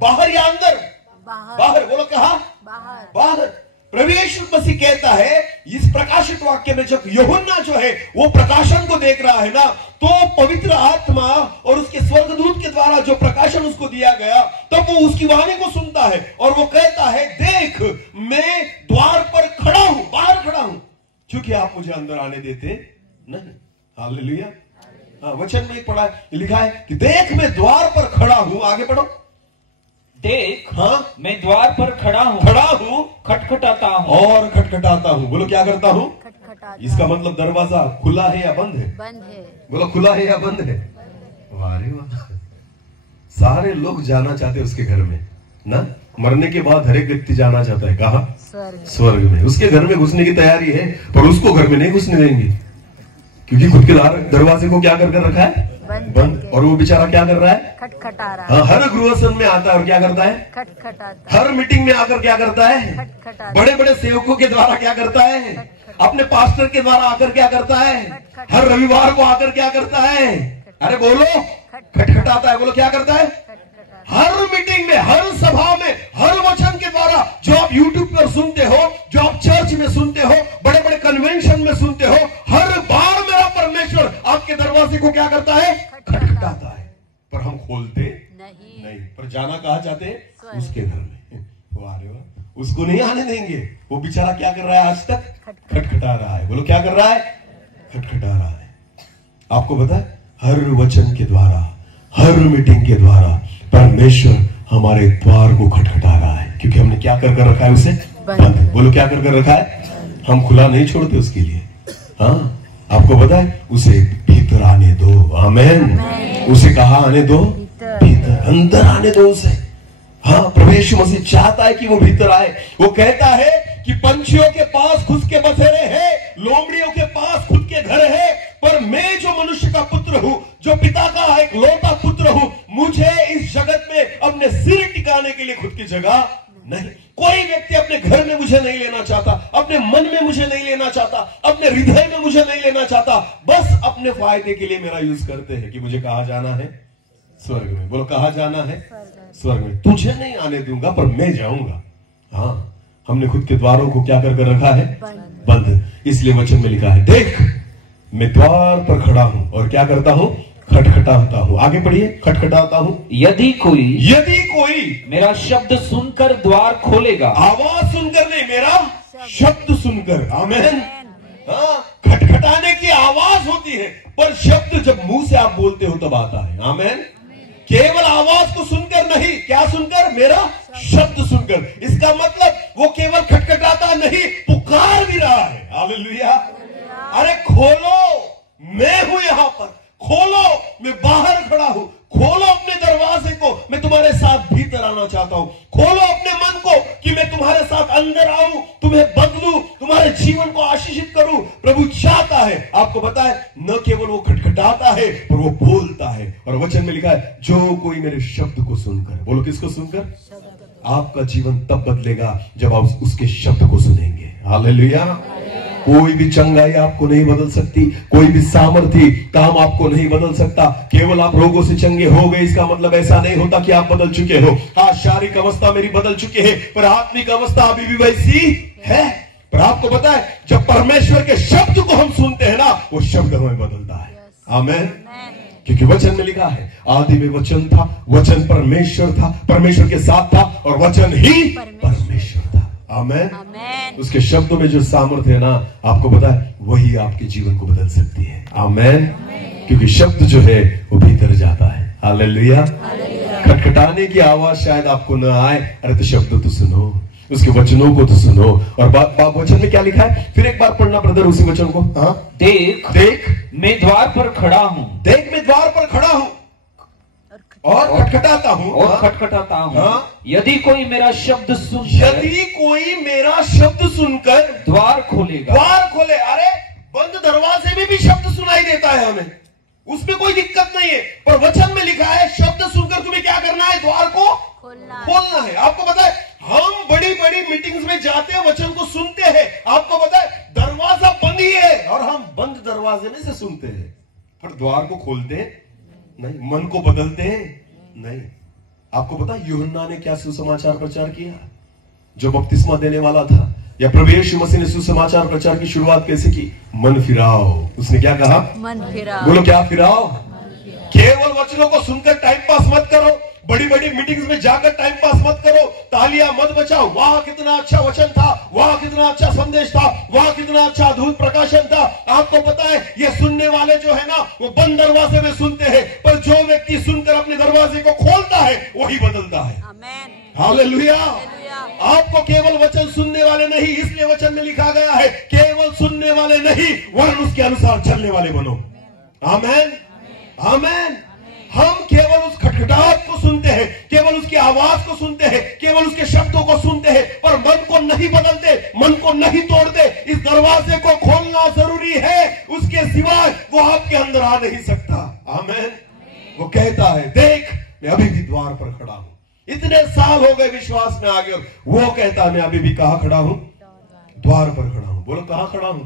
बाहर या अंदर? बाहर। बोलो कहां? बाहर। प्रभु यीशु मसीह कहता है इस प्रकाशित वाक्य में, जब यूहन्ना जो है वो प्रकाशन को देख रहा है ना, तो पवित्र आत्मा और उसके स्वर्गदूत के द्वारा जो प्रकाशन उसको दिया गया, तब वो उसकी वाणी को सुनता है और वो कहता है देख मैं द्वार पर खड़ा हूं, बाहर खड़ा हूं, क्योंकि आप मुझे अंदर आने देते नहीं। हालेलुया। वचन में पढ़ा लिखा है कि देख मैं द्वार पर खड़ा हूं। आगे पढ़ो। देख, मैं द्वार पर खड़ा हूँ, खटखटाता हूँ। और खटखटाता हूँ। बोलो क्या करता हूँ? खटखटाता। इसका मतलब दरवाजा खुला है या बंद है? बंद है। बोलो खुला है या बंद है? वाह रे वाह, सारे लोग जाना चाहते हैं उसके घर में ना। मरने के बाद हर एक व्यक्ति जाना चाहता है कहा? स्वर्ग में। उसके घर में घुसने की तैयारी है, पर उसको घर में नहीं घुसने देंगे, क्योंकि खुद के दरवाजे को क्या कर रखा है? बंद। और वो बेचारा क्या कर रहा है? खटखटा रहा है। हर गृहसन में आता है और क्या करता है? खटखटाता। हर मीटिंग में आकर क्या करता है? खटखटाता। बड़े बड़े सेवकों के द्वारा क्या करता है? अपने पास्टर के द्वारा आकर क्या करता है? हर रविवार को आकर क्या करता है? अरे बोलो, खटखटाता है। बोलो क्या करता है? हर मीटिंग में, हर सभा में, हर वचन के द्वारा, जो आप YouTube पर सुनते हो, जो आप चर्च में सुनते हो, बड़े बड़े कन्वेंशन में सुनते हो, हर बार मेरा परमेश्वर आपके दरवाजे को क्या करता है? खटखटाता है। पर हम खोलते नहीं। पर जाना कहाँ चाहते हैं? उसके घर में। वाह रे वाह, उसको नहीं आने देंगे। वो बेचारा क्या कर रहा है? आज तक खटखटा रहा है। बोलो क्या कर रहा है? खटखटा रहा है। आपको पता है, हर वचन के द्वारा, हर मीटिंग के द्वारा परमेश्वर हमारे द्वार को खटखटा रहा है, क्योंकि हमने क्या कर रखा है? उसे बंद। बोलो क्या कर रखा है? हम खुला नहीं छोड़ते उसके लिए। हाँ, आपको पता है, उसे भीतर आने दो। आमेन। उसे कहा आने दो? भीतर, अंदर आने दो उसे। हाँ, प्रभु यीशु मसीह चाहता है कि वो भीतर आए। वो कहता है कि पंछियों के पास खुद के बसेरे हैं, लोमड़ियों के पास खुद के घर है, पर मैं जो मनुष्य का पुत्र हूँ, जो पिता का एक लौता पुत्र हूँ, मुझे इस जगत में अपने सिर टिकाने के लिए खुद की जगह नहीं। कोई व्यक्ति अपने घर में मुझे नहीं लेना चाहता, अपने मन में मुझे नहीं लेना चाहता, अपने हृदय में मुझे नहीं लेना चाहता। बस अपने फायदे के लिए मेरा यूज करते हैं कि मुझे कहाँ जाना है? स्वर्ग में। बोलो कहाँ जाना है? स्वर्ग में। तुझे नहीं आने दूंगा, पर मैं जाऊंगा। हाँ, हमने खुद के द्वारों को क्या कर रखा है? बंद। इसलिए वचन में लिखा है, देख मैं द्वार पर खड़ा हूं और क्या करता हूं? खटखटाता हूं। आगे पढ़िए। खटखटाता हूं। यदि कोई मेरा शब्द सुनकर द्वार खोलेगा। आवाज सुनकर नहीं, मेरा शब्द सुनकर। आमेन। हाँ, खटखटाने की आवाज होती है, पर शब्द जब मुंह से आप बोलते हो तब आता है। आमेन। केवल आवाज को सुनकर नहीं, क्या सुनकर? मेरा शब्द सुनकर। इसका मतलब वो केवल खटखटाता नहीं, पुकार भी रहा है। हालेलुया। अरे खोलो, मैं हूं यहां पर। खोलो, मैं बाहर खड़ा हूं। खोलो अपने दरवाजे को, मैं तुम्हारे साथ भीतर आना चाहता हूं। खोलो अपने मन को कि मैं तुम्हारे साथ अंदर आऊं, तुम्हें बदलूं, तुम्हारे जीवन को आशीषित करूं। प्रभु चाहता है। आपको पता है, न केवल वो खटखटाता है, पर वो बोलता है। और वचन में लिखा है, जो कोई मेरे शब्द को सुनकर। बोलो किसको सुनकर? आपका जीवन तब बदलेगा जब आप उसके शब्द को सुनेंगे। हालेलुया। कोई भी चंगाई आपको नहीं बदल सकती, कोई भी सामर्थ्य काम आपको नहीं बदल सकता। केवल आप रोगों से चंगे हो गए, इसका मतलब ऐसा नहीं होता कि आप बदल चुके हो। हाँ, शारीरिक अवस्था मेरी बदल चुकी है, पर आत्मिक अवस्था अभी भी वैसी है। पर आपको पता है, जब परमेश्वर के शब्द को हम सुनते हैं ना, वो शब्द हमें बदलता है। आमेन। क्योंकि वचन में लिखा है, आदि में वचन था, वचन परमेश्वर था, परमेश्वर के साथ था, और वचन ही परमेश्वर था। आमेन। उसके शब्दों में जो सामर्थ्य है ना, आपको पता है, वही आपके जीवन को बदल सकती है। आमेन। क्योंकि शब्द जो है वो भीतर जाता है। हालेलुया। खटखटाने की आवाज शायद आपको न आए, अरे तो शब्द तो सुनो, उसके वचनों को तो सुनो। और वचन में क्या लिखा है? फिर एक बार पढ़ना ब्रदर उसी वचन को। हाँ, देख मैं द्वार पर खड़ा हूं। देख मैं द्वार पर खड़ा हूं और खटखटाता हूं। हाँ? यदि कोई मेरा शब्द सुनकर द्वार खोले। अरे बंद दरवाजे में भी शब्द सुनाई देता है हमें, उसमें कोई दिक्कत नहीं है। पर वचन में लिखा है, शब्द सुनकर तुम्हें क्या करना है? द्वार को खोलना है। आपको पता है, हम बड़ी बड़ी मीटिंग्स में जाते हैं, वचन को सुनते हैं। आपको पता है, दरवाजा बंद ही है और हम बंद दरवाजे में से सुनते हैं, पर द्वार को खोलते नहीं, मन को बदलते नहीं। आपको पता है, यूहन्ना ने क्या सुसमाचार प्रचार किया? जो बपतिस्मा देने वाला था, या प्रभु यीशु मसीह ने सुसमाचार प्रचार की शुरुआत कैसे की? मन फिराओ। उसने क्या कहा? मन फिराओ। बोलो क्या फिराओ? केवल वचनों को सुनकर टाइम पास मत करो, बड़ी बड़ी मीटिंग्स में जाकर टाइम पास मत करो, तालियां मत बजाओ। वाह कितना अच्छा वचन था, वाह कितना अच्छा संदेश था, वाह कितना अच्छा अद्भुत प्रकाशन था। आपको पता है ये सुनने वाले जो है ना वो बंद दरवाजे में सुनते हैं, पर जो व्यक्ति सुनकर अपने दरवाजे को खोलता है वही बदलता है। हालेलुया। आपको केवल वचन सुनने वाले नहीं, इसलिए वचन में लिखा गया है केवल सुनने वाले नहीं वरन उसके अनुसार चलने वाले बनो। आमेन, आमेन। हम केवल उस खटखटाहट को सुनते हैं, केवल उसकी आवाज को सुनते हैं, केवल उसके शब्दों को सुनते हैं, पर मन को नहीं बदलते, मन को नहीं तोड़ते। इस दरवाजे को खोलना जरूरी है, उसके सिवाय वो आपके अंदर आ नहीं सकता। आमेन। वो कहता है देख मैं अभी भी द्वार पर खड़ा हूं। इतने साल हो गए विश्वास में आगे, वो कहता है मैं अभी भी कहां खड़ा हूं? द्वार पर खड़ा हूं। बोलो कहां खड़ा हूं?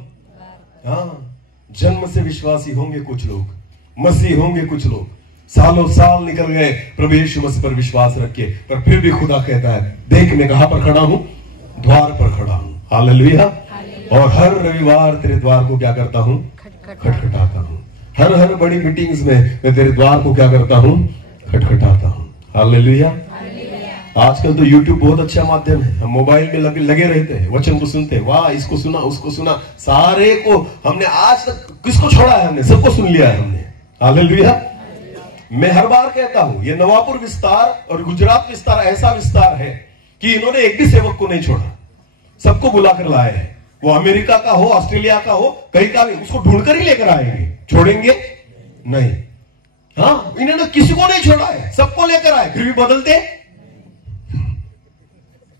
हाँ, जन्म से विश्वासी होंगे कुछ लोग, मसीह होंगे कुछ लोग, सालों साल निकल गए प्रभु यीशु मसीह पर विश्वास रख के, पर फिर भी खुदा कहता है देख मैं कहां पर खड़ा हूं? द्वार पर खड़ा हूं। हालेलुया। और हर रविवार तेरे द्वार को क्या करता हूं? खटखटाता हूं। हर बड़ी मीटिंग्स में मैं तेरे द्वार को क्या करता हूं? खटखटाता हूं। हालेलुया। आजकल तो YouTube बहुत अच्छा माध्यम है, हम मोबाइल में लगे रहते हैं, वचन को सुनते हैं, वाह इसको सुना उसको सुना, सारे को हमने आज तक किसको छोड़ा है? हमने सबको सुन लिया है हमने। हालेलुया। मैं हर बार कहता हूं ये नवापुर विस्तार और गुजरात विस्तार ऐसा विस्तार है कि इन्होंने एक भी सेवक को नहीं छोड़ा, सबको बुलाकर लाए हैं। वो अमेरिका का हो, ऑस्ट्रेलिया का हो, कहीं का भी, उसको ढूंढकर ही लेकर आएंगे, छोड़ेंगे नहीं। हाँ, इन्होंने किसी को नहीं छोड़ा है, सबको लेकर आए, फिर भी बदलते।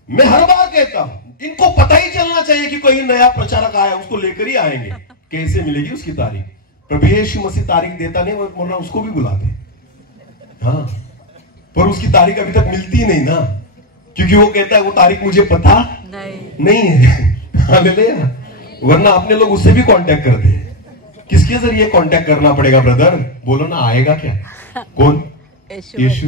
मैं हर बार कहता हूं इनको पता ही चलना चाहिए कि कोई नया प्रचारक आया उसको लेकर ही आएंगे। कैसे मिलेगी उसकी तारीख? प्रभु यीशु मसीह तारीख देता नहीं, वरना उसको भी बुलाते। हाँ, पर उसकी तारीख अभी तक मिलती नहीं ना, क्योंकि वो कहता है वो तारीख मुझे पता नहीं है। हालेलुया। वरना अपने लोग उससे भी कांटेक्ट करते हैं। किसके जरिए कांटेक्ट करना पड़ेगा ब्रदर? बोलो ना, आएगा क्या? कौन? यीशु।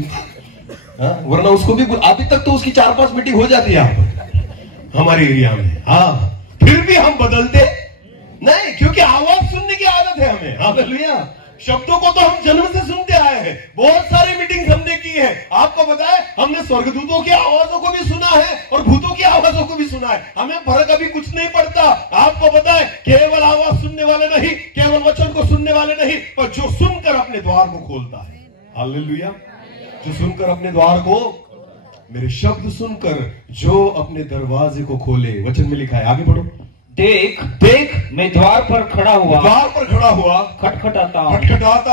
वरना उसको भी, अभी तक तो उसकी 4-5 मीटिंग हो जाती है यहाँ पर हमारे एरिया में। हाँ, फिर भी हम बदलते नहीं, क्योंकि आवाज सुनने की आदत है हमें। हालेलुया। शब्दों को तो हम जन्म से सुनते आए हैं, बहुत सारी मीटिंग हमने की है। आपको पता है हमने स्वर्गदूतों की आवाजों को भी सुना है और भूतों की आवाजों को भी सुना है, हमें फर्क अभी कुछ नहीं पड़ता। आपको पता है केवल आवाज सुनने वाले नहीं, केवल वचन को सुनने वाले नहीं, पर जो सुनकर अपने द्वार को खोलता है। हालेलुया। जो सुनकर अपने द्वार को, मेरे शब्द सुनकर जो अपने दरवाजे को खोले, वचन में लिखा है, आगे बढ़ो। देख देख मैं द्वार पर खड़ा हुआ, द्वार पर खड़ा हुआ, खटखटाता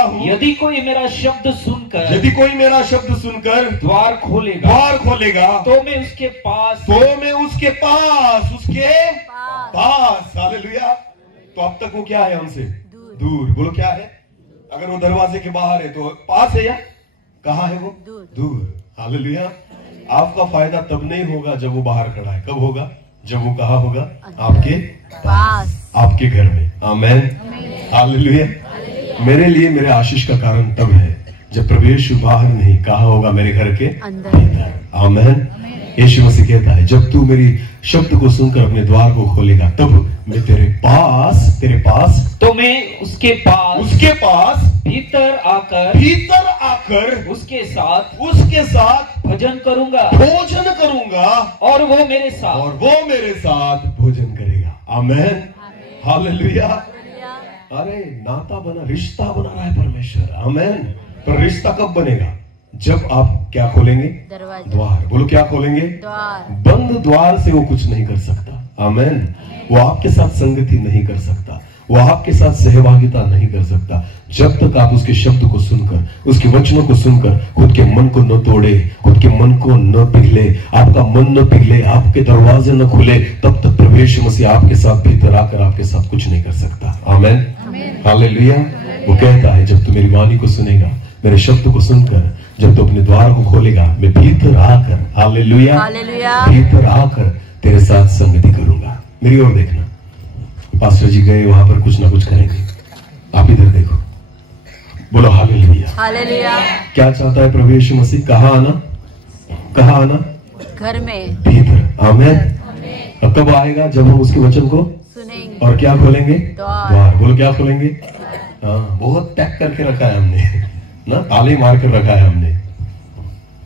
हूँ। यदि कोई मेरा शब्द सुनकर, यदि कोई मेरा शब्द सुनकर द्वार खोलेगा, तो मैं उसके पास, उसके पास। हालेलुया। तो अब तक वो क्या है? हमसे दूर। बोलो क्या है? अगर वो दरवाजे के बाहर है तो पास है, या कहाँ है वो? दूर। हालेलुया। आपका फायदा तब नहीं होगा जब वो बाहर खड़ा है, कब होगा? जब वो कहाँ होगा? आपके पास, आपके घर में। आमेन। हालेलुया। मेरे लिए मेरे आशीष का कारण तब है जब प्रभु यीशु बाहर नहीं, कहाँ होगा? मेरे घर के अंदर। आमेन। यीशु मसीह कहता है जब तू मेरी शब्द को सुनकर अपने द्वार को खोलेगा, तब मैं तेरे पास तो मैं उसके पास भीतर आकर उसके साथ भोजन करूंगा और वो मेरे साथ भोजन करेगा। आमेन। हालेलुया। अरे नाता बना, रिश्ता बना रहा है परमेश्वर। आमेन। पर रिश्ता कब बनेगा? जब आप क्या खोलेंगे? द्वार। बोलो क्या खोलेंगे? द्वार। बंद द्वार से वो कुछ नहीं कर सकता। आमेन। वो आपके साथ संगति नहीं कर सकता, वो आपके साथ सहभागिता नहीं कर सकता, जब तक आप उसके शब्द को सुनकर, उसके वचनों को सुनकर खुद के मन को न तोड़े, खुद के मन को न पिघले, आपका मन न पिघले, आपके दरवाजे न खुले, तब तक प्रभु यीशु मसीह आपके साथ भीतर आकर आपके साथ कुछ नहीं कर सकता। आमेन। हालेलुया। वो कहता है जब तू मेरी वाणी को सुनेगा, मेरे शब्द को सुनकर जब तू अपने द्वार को खोलेगा, मैं भीतर आकर, हालेलुया, भीतर आकर तेरे साथ संगति करूंगा। मेरी ओर देखना, पास्टर जी गए वहां पर कुछ ना कुछ करेंगे, आप इधर देखो। बोलो हालेलुया। हालेलुया। क्या चाहता है प्रभु यीशु मसीह? कहाँ आना? घर में, भीतर। आमेन। अब कब आएगा? जब हम उसके वचन को सुनेंगे और क्या खोलेंगे? द्वार। बोलो क्या खोलेंगे? हाँ, बहुत पैक करके रखा है हमने ना, ताले मार कर रखा है हमने।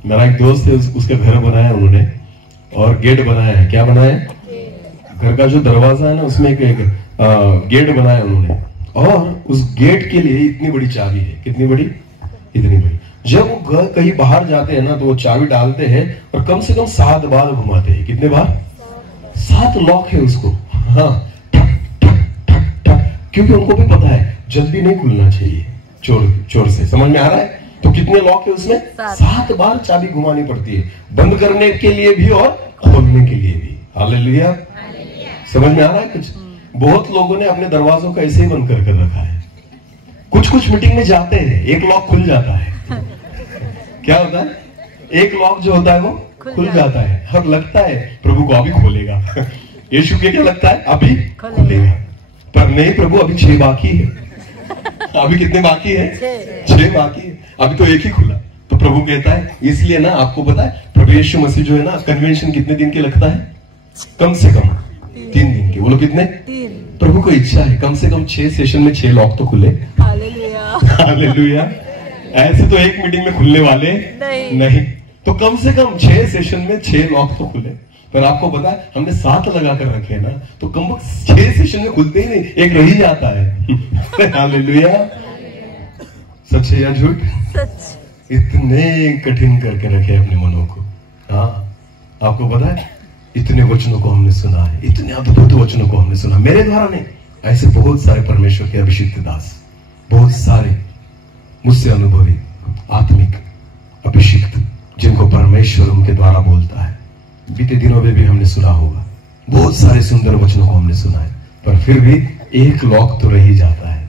मेरा एक दोस्त है, उसका घर बनाया उन्होंने और गेट बनाया है। क्या बनाया है? घर का जो दरवाजा है ना उसमें एक गेट बनाया उन्होंने, और उस गेट के लिए इतनी बड़ी चाबी है। कितनी बड़ी? इतनी बड़ी। जब वो कहीं बाहर जाते हैं ना तो वो चाबी डालते हैं और कम से कम 7 बार घुमाते हैं। कितने बार? 7 लॉक है उसको। हाँ, ठक ठक ठक ठक, क्योंकि उनको भी पता है जल्दी नहीं खुलना चाहिए चोर से। समझ में आ रहा है? तो कितने लॉक है उसमें? 7 बार चाबी घुमानी पड़ती है, बंद करने के लिए भी और खोलने के लिए भी। हालेलुया। समझ में आ रहा है कुछ? बहुत लोगों ने अपने दरवाजों को ऐसे ही बंद कर रखा है। कुछ मीटिंग में जाते हैं, एक लॉक खुल जाता है। क्या होता है? एक लॉक जो होता है वो खुल जाता है और लगता है प्रभु को अभी खोलेगा। यीशु के क्या लगता है? अभी खोलेगा, पर नहीं प्रभु, अभी 6 बाकी है। अभी कितने बाकी है? 6 बाकी है, अभी तो एक ही खुला। तो प्रभु कहता है, इसलिए ना आपको पता है प्रभु यीशु मसीह जो है ना, कन्वेंशन कितने दिन के लगता है? कम से कम 3 दिन के। वो लोग कितने? 3। प्रभु को इच्छा है कम से कम 6 सेशन में 6 लॉक तो खुले। हालेलुया। ऐसे तो एक मीटिंग में खुलने वाले नहीं। तो कम से कम 6 सेशन में 6 लॉक तो खुले। पर आपको पता है हमने 7 लगा कर रखे हैं ना, तो कम 6 सेशन में खुलते ही नहीं, एक रह ही जाता है। हालेलुया। सच है या झूठ? सच। इतने कठिन करके रखे अपने मनों को। हाँ, आपको पता है इतने वचनों को हमने सुना है, इतने अद्भुत वचनों को हमने सुना, मेरे द्वारा नहीं, ऐसे बहुत सारे परमेश्वर के अभिषिक्त दास, बहुत सारे मुझसे अनुभवी आत्मिक अभिषिक्त, जिनको परमेश्वर उनके द्वारा बोलता है। बीते दिनों में भी हमने सुना होगा, बहुत सारे सुंदर वचनों को हमने सुना है, पर फिर भी एक लॉक तो रह ही जाता है।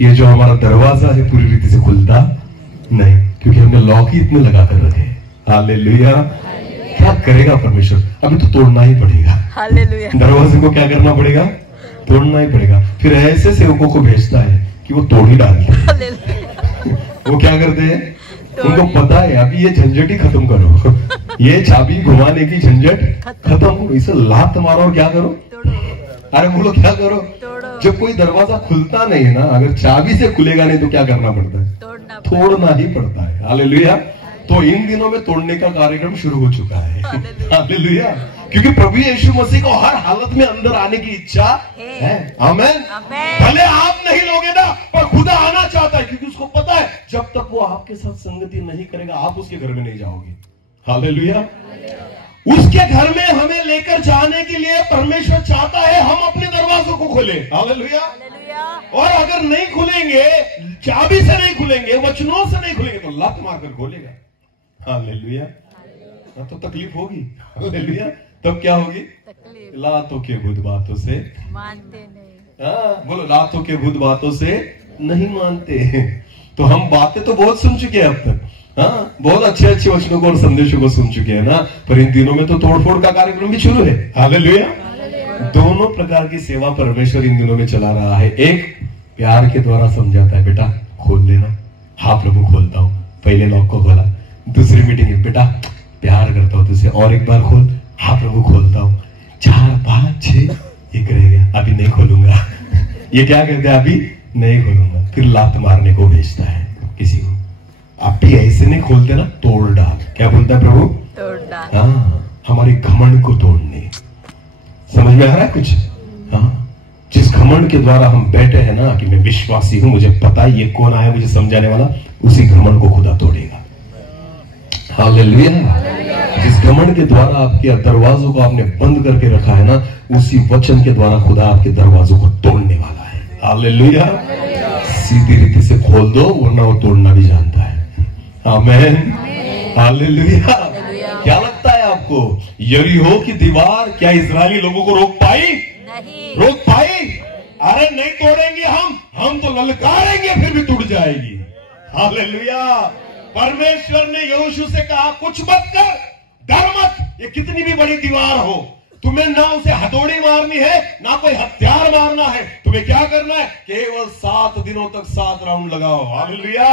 ये जो हमारा दरवाजा है पूरी रीति से खुलता नहीं, क्योंकि हमने लॉक ही इतने लगा कर रखे। हालेलुया। क्या करेगा परमेश्वर? अभी तो तोड़ना ही पड़ेगा। हालेलुया। दरवाजे को क्या करना पड़ेगा? तोड़ना ही पड़ेगा। फिर ऐसे सेवकों को भेजता है कि वो तोड़ ही डालते हैं। वो क्या करते हैं? उनको पता है अभी ये झंझट ही खत्म करो, ये चाबी घुमाने की झंझट खत्म करो, इसे लात मारो और क्या करो? अरे बोलो क्या करो? जब कोई दरवाजा खुलता नहीं है ना, अगर चाबी से खुलेगा नहीं तो क्या करना पड़ता है? तोड़ना ही पड़ता है। हालेलुया। तो इन दिनों में तोड़ने का कार्यक्रम शुरू हो चुका है। हालेलुया। क्योंकि प्रभु यीशु मसीह को हर हालत में अंदर आने की इच्छा है। आमेन। भले आप नहीं लोगे ना, पर खुदा आना चाहता है, क्योंकि उसको पता है जब तक वो आपके साथ संगति नहीं करेगा आप उसके घर में नहीं जाओगे। हालेलुया। उसके घर में हमें लेकर जाने के लिए परमेश्वर चाहता है हम अपने दरवाजों को खोले। हालेलुया। और अगर नहीं खुलेंगे, चाबी से नहीं खुलेंगे, वचनों से नहीं खुलेंगे, तो लात मारकर खोलेगा। हालेलुया। तो तकलीफ होगी। हालेलुया। तब क्या होगी? लातों के बुत बातों से मानते नहीं। हाँ, बोलो लातों के बुत बातों से नहीं मानते। तो हम बातें तो बहुत सुन चुके हैं अब तक। हाँ, बहुत अच्छे अच्छे वचनों को और संदेशों को सुन चुके हैं ना, पर इन दिनों में तो तोड़फोड़ का कार्यक्रम भी शुरू है। हालेलुया। दोनों प्रकार की सेवा परमेश्वर इन दिनों में चला रहा है। एक प्यार के द्वारा समझाता है, बेटा खोल लेना। हाँ प्रभु खोलता हूँ। पहले लॉक को खोला। दूसरी मीटिंग में, बेटा प्यार करता हूँ तुझसे, और एक बार खोल। हाँ प्रभु खोलता हूँ। 4, 5, 6 एक रह गया, अभी नहीं खोलूंगा। ये क्या कहते हैं? अभी नहीं खोलूंगा। फिर लात मारने को भेजता है किसी को। आप भी ऐसे नहीं खोलते ना, तोड़ डाल। क्या बोलता है प्रभु? तोड़ डाल। हाँ, हमारे घमंड को तोड़ने। समझ में आ रहा है कुछ? हाँ, जिस घमंड के द्वारा हम बैठे हैं ना कि मैं विश्वासी हूं, मुझे पता है ये कौन आया मुझे समझाने वाला, उसी घमंड को खुदा तोड़ेगा। हालेलुया। जिस घमंड के द्वारा आपके दरवाजों को आपने बंद करके रखा है ना, उसी वचन के द्वारा खुदा आपके दरवाजों को तोड़ने वाला है। हालेलुया। सीधी रीति से खोल दो, वरना वो तोड़ना भी जानता है। आमेन। हालेलुया। क्या लगता है आपको, यरीहो की दीवार क्या इजरायली लोगों को रोक पाई? नहीं रोक पाई। अरे नहीं तोड़ेंगे हम तो ललकारेंगे फिर भी टूट जाएगी। हालेलुया। परमेश्वर ने यहोशू से कहा कुछ मत कर, डर मत, ये कितनी भी बड़ी दीवार हो, तुम्हें ना उसे हथौड़ी मारनी है ना कोई हथियार मारना है, तुम्हें क्या करना है? केवल 7 दिनों तक 7 राउंड लगाओ। हालेलुया।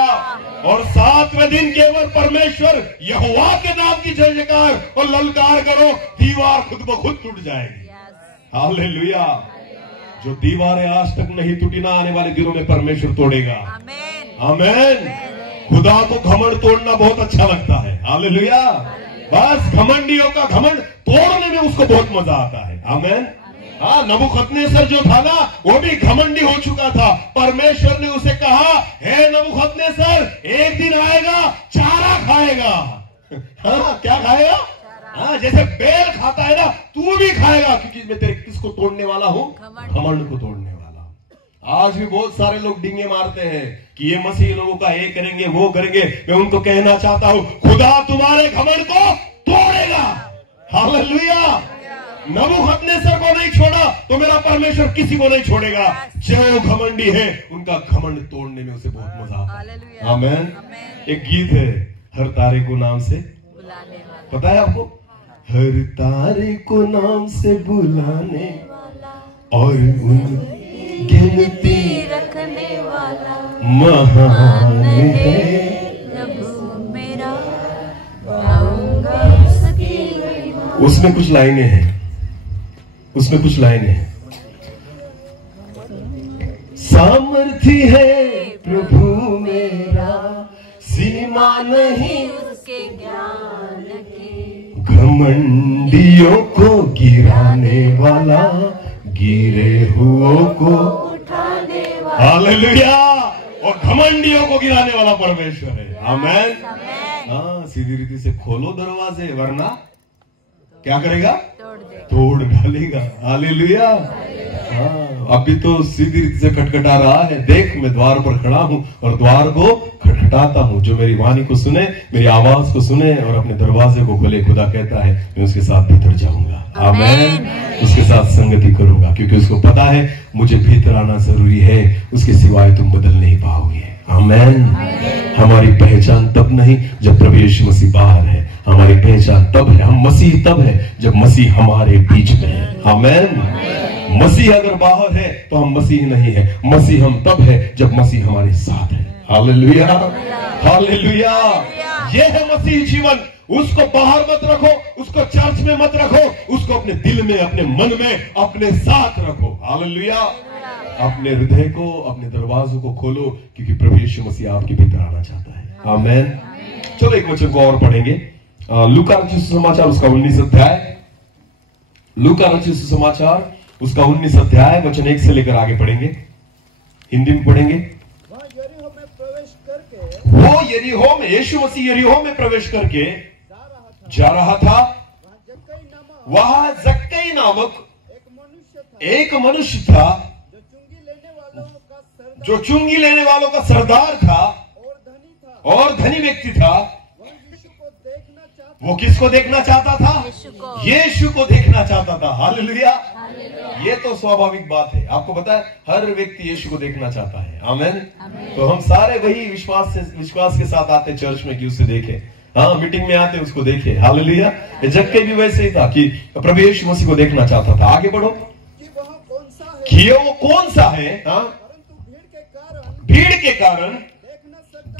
और 7वें दिन केवल परमेश्वर यहोवा के नाम की जय जयकार और ललकार करो, दीवार खुद ब खुद टूट जाएगी। हालेलुया। जो दीवारें आज तक नहीं टूटी ना, आने वाले दिनों में परमेश्वर तोड़ेगा। आमेन। खुदा को घमंड तोड़ना बहुत अच्छा लगता है। हालेलुया। बस घमंडियों का घमंड तोड़ने में उसको बहुत मजा आता है। आमीन। हाँ, नबूखदनेस्सर जो था ना, वो भी घमंडी हो चुका था। परमेश्वर ने उसे कहा, हे नबूखदनेस्सर, एक दिन आएगा चारा खाएगा। हाँ, क्या खाएगा? हाँ, जैसे बेल खाता है ना, तू भी खाएगा, क्योंकि मैं तेरे किसको तोड़ने वाला हूं? घमंड को तोड़ने वाला। आज भी बहुत सारे लोग डींगे मारते हैं कि ये मसीह लोगों का ये करेंगे वो करेंगे। मैं उनको कहना चाहता हूं, खुदा तुम्हारे घमंड को तोड़ेगा। हालेलुया। नबूखदनेस्सर को नहीं छोड़ा तो मेरा परमेश्वर किसी को नहीं छोड़ेगा। जो घमंडी है, उनका घमंड तोड़ने में उसे बहुत मजा आता है। आमीन। एक गीत है, हर तारे को नाम से बुलाने वाला। पता है आपको? हर तारे को नाम से बुलाने और उन गिनती रखने वाला महान है प्रभु मेरा। उसमें कुछ लाइनें हैं, उसमें कुछ लाइनें हैं। सामर्थी है प्रभु मेरा, सीमा नहीं उसके ज्ञान की। घमंडियों को गिराने वाला, गिरे हुओं को उठाने वाला। हालेलुया। और घमंडियों को गिराने वाला परमेश्वर है। आमीन। हाँ, सीधी रीति से खोलो दरवाजे, वरना क्या करेगा? तोड़ डालेगा। हालेलुया। हाँ, अभी तो सीधी रीति से खटखटा रहा है। देख, मैं द्वार पर खड़ा हूं और द्वार को खटखटाता हूं। जो मेरी वाणी को सुने, मेरी आवाज को सुने और अपने दरवाजे को खोले, खुदा कहता है मैं उसके साथ भीतर जाऊंगा। आमीन। उसके साथ संगति करूंगा, क्योंकि उसको पता है मुझे भीतर आना जरूरी है। उसके सिवाय तुम बदल नहीं पाओगे। आमीन। हमारी पहचान तब नहीं जब प्रभु यीशु मसीह बाहर है। हमारी पहचान तब है, हम मसीह तब है जब मसीह हमारे बीच में है। आमीन। मसीह अगर बाहर है तो हम मसीह नहीं है। मसीह हम तब है जब मसीह हमारे साथ है। हालेलुया। हालेलुया। ये है मसीह जीवन। उसको बाहर मत रखो, उसको चर्च में मत रखो, उसको अपने दिल में, अपने मन में, अपने साथ रखो। हालेलुया। अपने हृदय को, अपने दरवाजों को खोलो, क्योंकि प्रभु यीशु मसीह आपके भीतर आना चाहता है। आमीन। चलो एक वचन को और पढ़ेंगे। लूका रचित सुसमाचार उसका 19 अध्याय। लूका रचित सुसमाचार उसका 19 अध्याय वचन 1 से लेकर आगे पढ़ेंगे। हिंदी में पढ़ेंगे। वो यरीहो में, यीशु मसीह यरीहो में प्रवेश करके जा रहा था। वहां जक्कई नामक एक मनुष्य था, जो चुंगी लेने वालों का सरदार था और धनी व्यक्ति था। वो किसको देखना चाहता था? यीशु को देखना चाहता था। हालेलुया। ये तो स्वाभाविक बात है। आपको पता है, हर व्यक्ति यीशु को देखना चाहता है। आमीन। तो हम सारे वही विश्वास के साथ आते चर्च में कि उसे देखे। हाँ, मीटिंग में आते उसको देखे। हालेलुया। जक्कई भी वैसे ही था कि प्रभु यीशु मसीह को देखना चाहता था। आगे बढ़ो कि वो कौन सा है। हाँ, भीड़ के कारण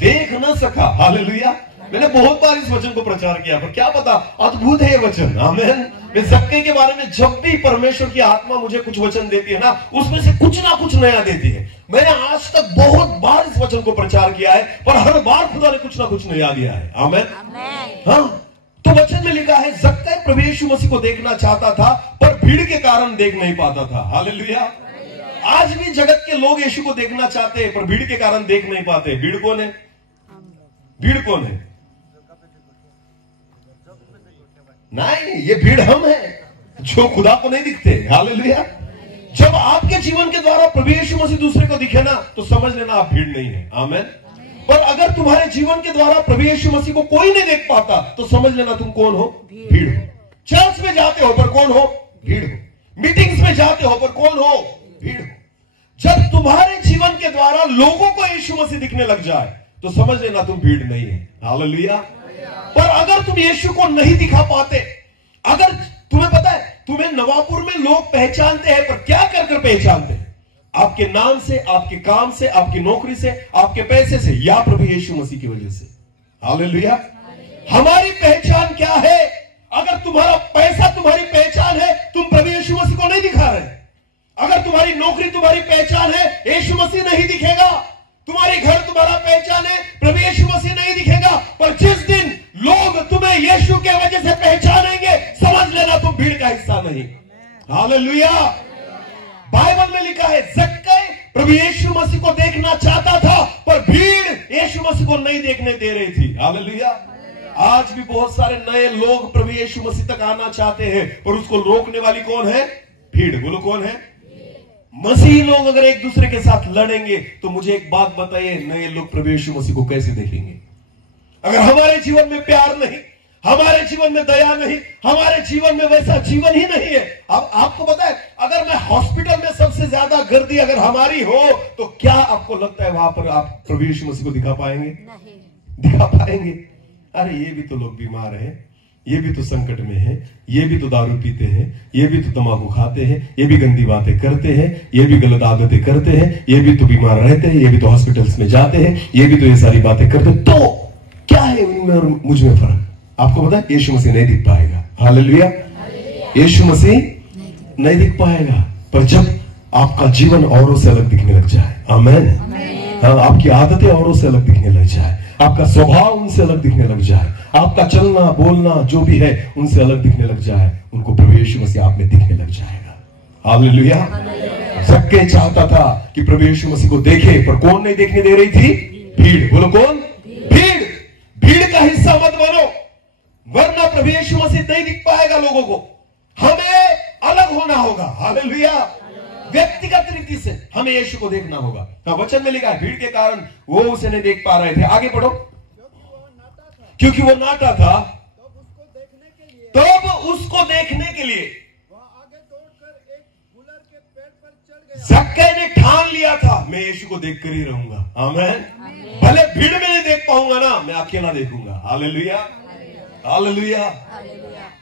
देख न सका। हालेलुया। मैंने बहुत बार इस वचन को प्रचार किया, पर क्या पता अद्भुत है ये वचन। आमीन। मैं जक्कई के बारे में जब भी परमेश्वर की आत्मा मुझे कुछ वचन देती है ना, उसमें से कुछ ना कुछ नया देती है। मैंने आज तक बहुत बार इस वचन को प्रचार किया है, पर हर बार खुदा ने कुछ ना कुछ नया दिया है। आमीन। हाँ, तो वचन में लिखा है जक्कई प्रभु यीशु मसीह को देखना चाहता था, पर भीड़ के कारण देख नहीं पाता था। हालेलुया। आज भी जगत के लोग यीशु को देखना चाहते हैं, पर भीड़ के कारण देख नहीं पाते। भीड़ कौन है? भीड़ कौन है? नहीं, ये भीड़ हम हैं जो खुदा को नहीं दिखते। हालेलुया। जब आपके जीवन के द्वारा प्रभु यीशु मसीह दूसरे को दिखे ना, तो समझ लेना आप भीड़ नहीं है। आमीन। पर अगर तुम्हारे जीवन के द्वारा प्रभु यीशु मसीह को कोई नहीं देख पाता, तो समझ लेना तुम कौन हो? भीड़ हो। चर्च में जाते हो पर कौन हो? भीड़ हो। मीटिंग्स में जाते हो पर कौन हो? भीड़ हो। जब तुम्हारे जीवन के द्वारा लोगों को यीशु मसीह दिखने लग जाए, तो समझ लेना तुम भीड़ नहीं है। हालेलुया। पर अगर तुम यीशु को नहीं दिखा पाते, अगर तुम्हें पता है, तुम्हें नवापुर में लोग पहचानते हैं, पर क्या कर कर पहचानते हैं? आपके नाम से, आपके काम से, आपकी नौकरी से, आपके पैसे से, या प्रभु यीशु मसीह की वजह से। हालेलुया। हमारी पहचान क्या है? अगर तुम्हारा पैसा तुम्हारी पहचान है, तुम प्रभु यीशु मसीह को नहीं दिखा रहे। अगर तुम्हारी नौकरी तुम्हारी पहचान है, यीशु मसीह नहीं दिखेगा। तुम्हारी घर तुम्हारा पहचान है, प्रभु यीशु मसीह हालेलुया। बाइबल में लिखा है जक्कई प्रभु यीशु मसीह को देखना चाहता था, पर भीड़ यीशु मसीह को नहीं देखने दे रही थी। हालेलुया। आज भी बहुत सारे नए लोग प्रभु यीशु मसीह तक आना चाहते हैं, पर उसको रोकने वाली कौन है? भीड़। बोलो कौन है? मसीही लोग अगर एक दूसरे के साथ लड़ेंगे तो मुझे एक बात बताइए, नए लोग प्रभु यीशु मसीह को कैसे देखेंगे? अगर हमारे जीवन में प्यार नहीं, हमारे जीवन में दया नहीं, हमारे जीवन में वैसा जीवन ही नहीं है। अब आपको पता है, अगर मैं हॉस्पिटल में सबसे ज्यादा गर्दी अगर हमारी हो तो क्या आपको लगता है वहां पर आप प्रभु यीशु मसीह को दिखा पाएंगे? नहीं दिखा पाएंगे। अरे ये भी तो लोग बीमार हैं, ये भी तो संकट में है, ये भी तो दारू पीते हैं, ये भी तो तंबाकू खाते हैं, ये भी गंदी बातें करते हैं, ये भी गलत आदतें करते हैं, ये भी तो बीमार रहते हैं, ये भी तो हॉस्पिटल्स में जाते हैं, ये भी तो ये सारी बातें करते हैं। तो क्या है उनमें और मुझ में फर्क? आपको पता है, यीशु मसीह नहीं दिख पाएगा। हालेलुया। यीशु मसीह नहीं दिख पाएगा, पर जब आपका जीवन औरों से अलग दिखने लग जाए, आमीन, हाँ, आपकी आदतें औरों से अलग दिखने लग जाए, आपका स्वभाव उनसे अलग दिखने लग जाए, आपका चलना बोलना जो भी है उनसे अलग दिखने लग जाए, उनको प्रभु यीशु मसीह आप में दिखने लग जाएगा। हालेलुया। जक्कई चाहता था कि प्रभु यीशु मसीह को देखे, पर कौन नहीं देखने दे रही थी? भीड़। बोलो कौन? भीड़। भीड़ का हिस्सा मत बनो, वरना प्रभु यीशु मसीह नहीं दिख पाएगा लोगों को। हमें अलग होना होगा। हालेलुया। व्यक्तिगत रीति से हमें यीशु को देखना होगा। हाँ, वचन में लिखा है भीड़ के कारण वो उसे नहीं देख पा रहे थे। आगे पढ़ो। क्योंकि वो नाटा था, तब उसको देखने के लिए आगे दौड़कर एक गुलर के पेड़ पर चढ़ गया। जक्कई ने ठान लिया था, मैं यीशु को देखकर ही रहूंगा। आमीन। भले भीड़ में नहीं देख पाऊंगा ना, मैं अकेला देखूंगा। हालेलुया। हालेलुया।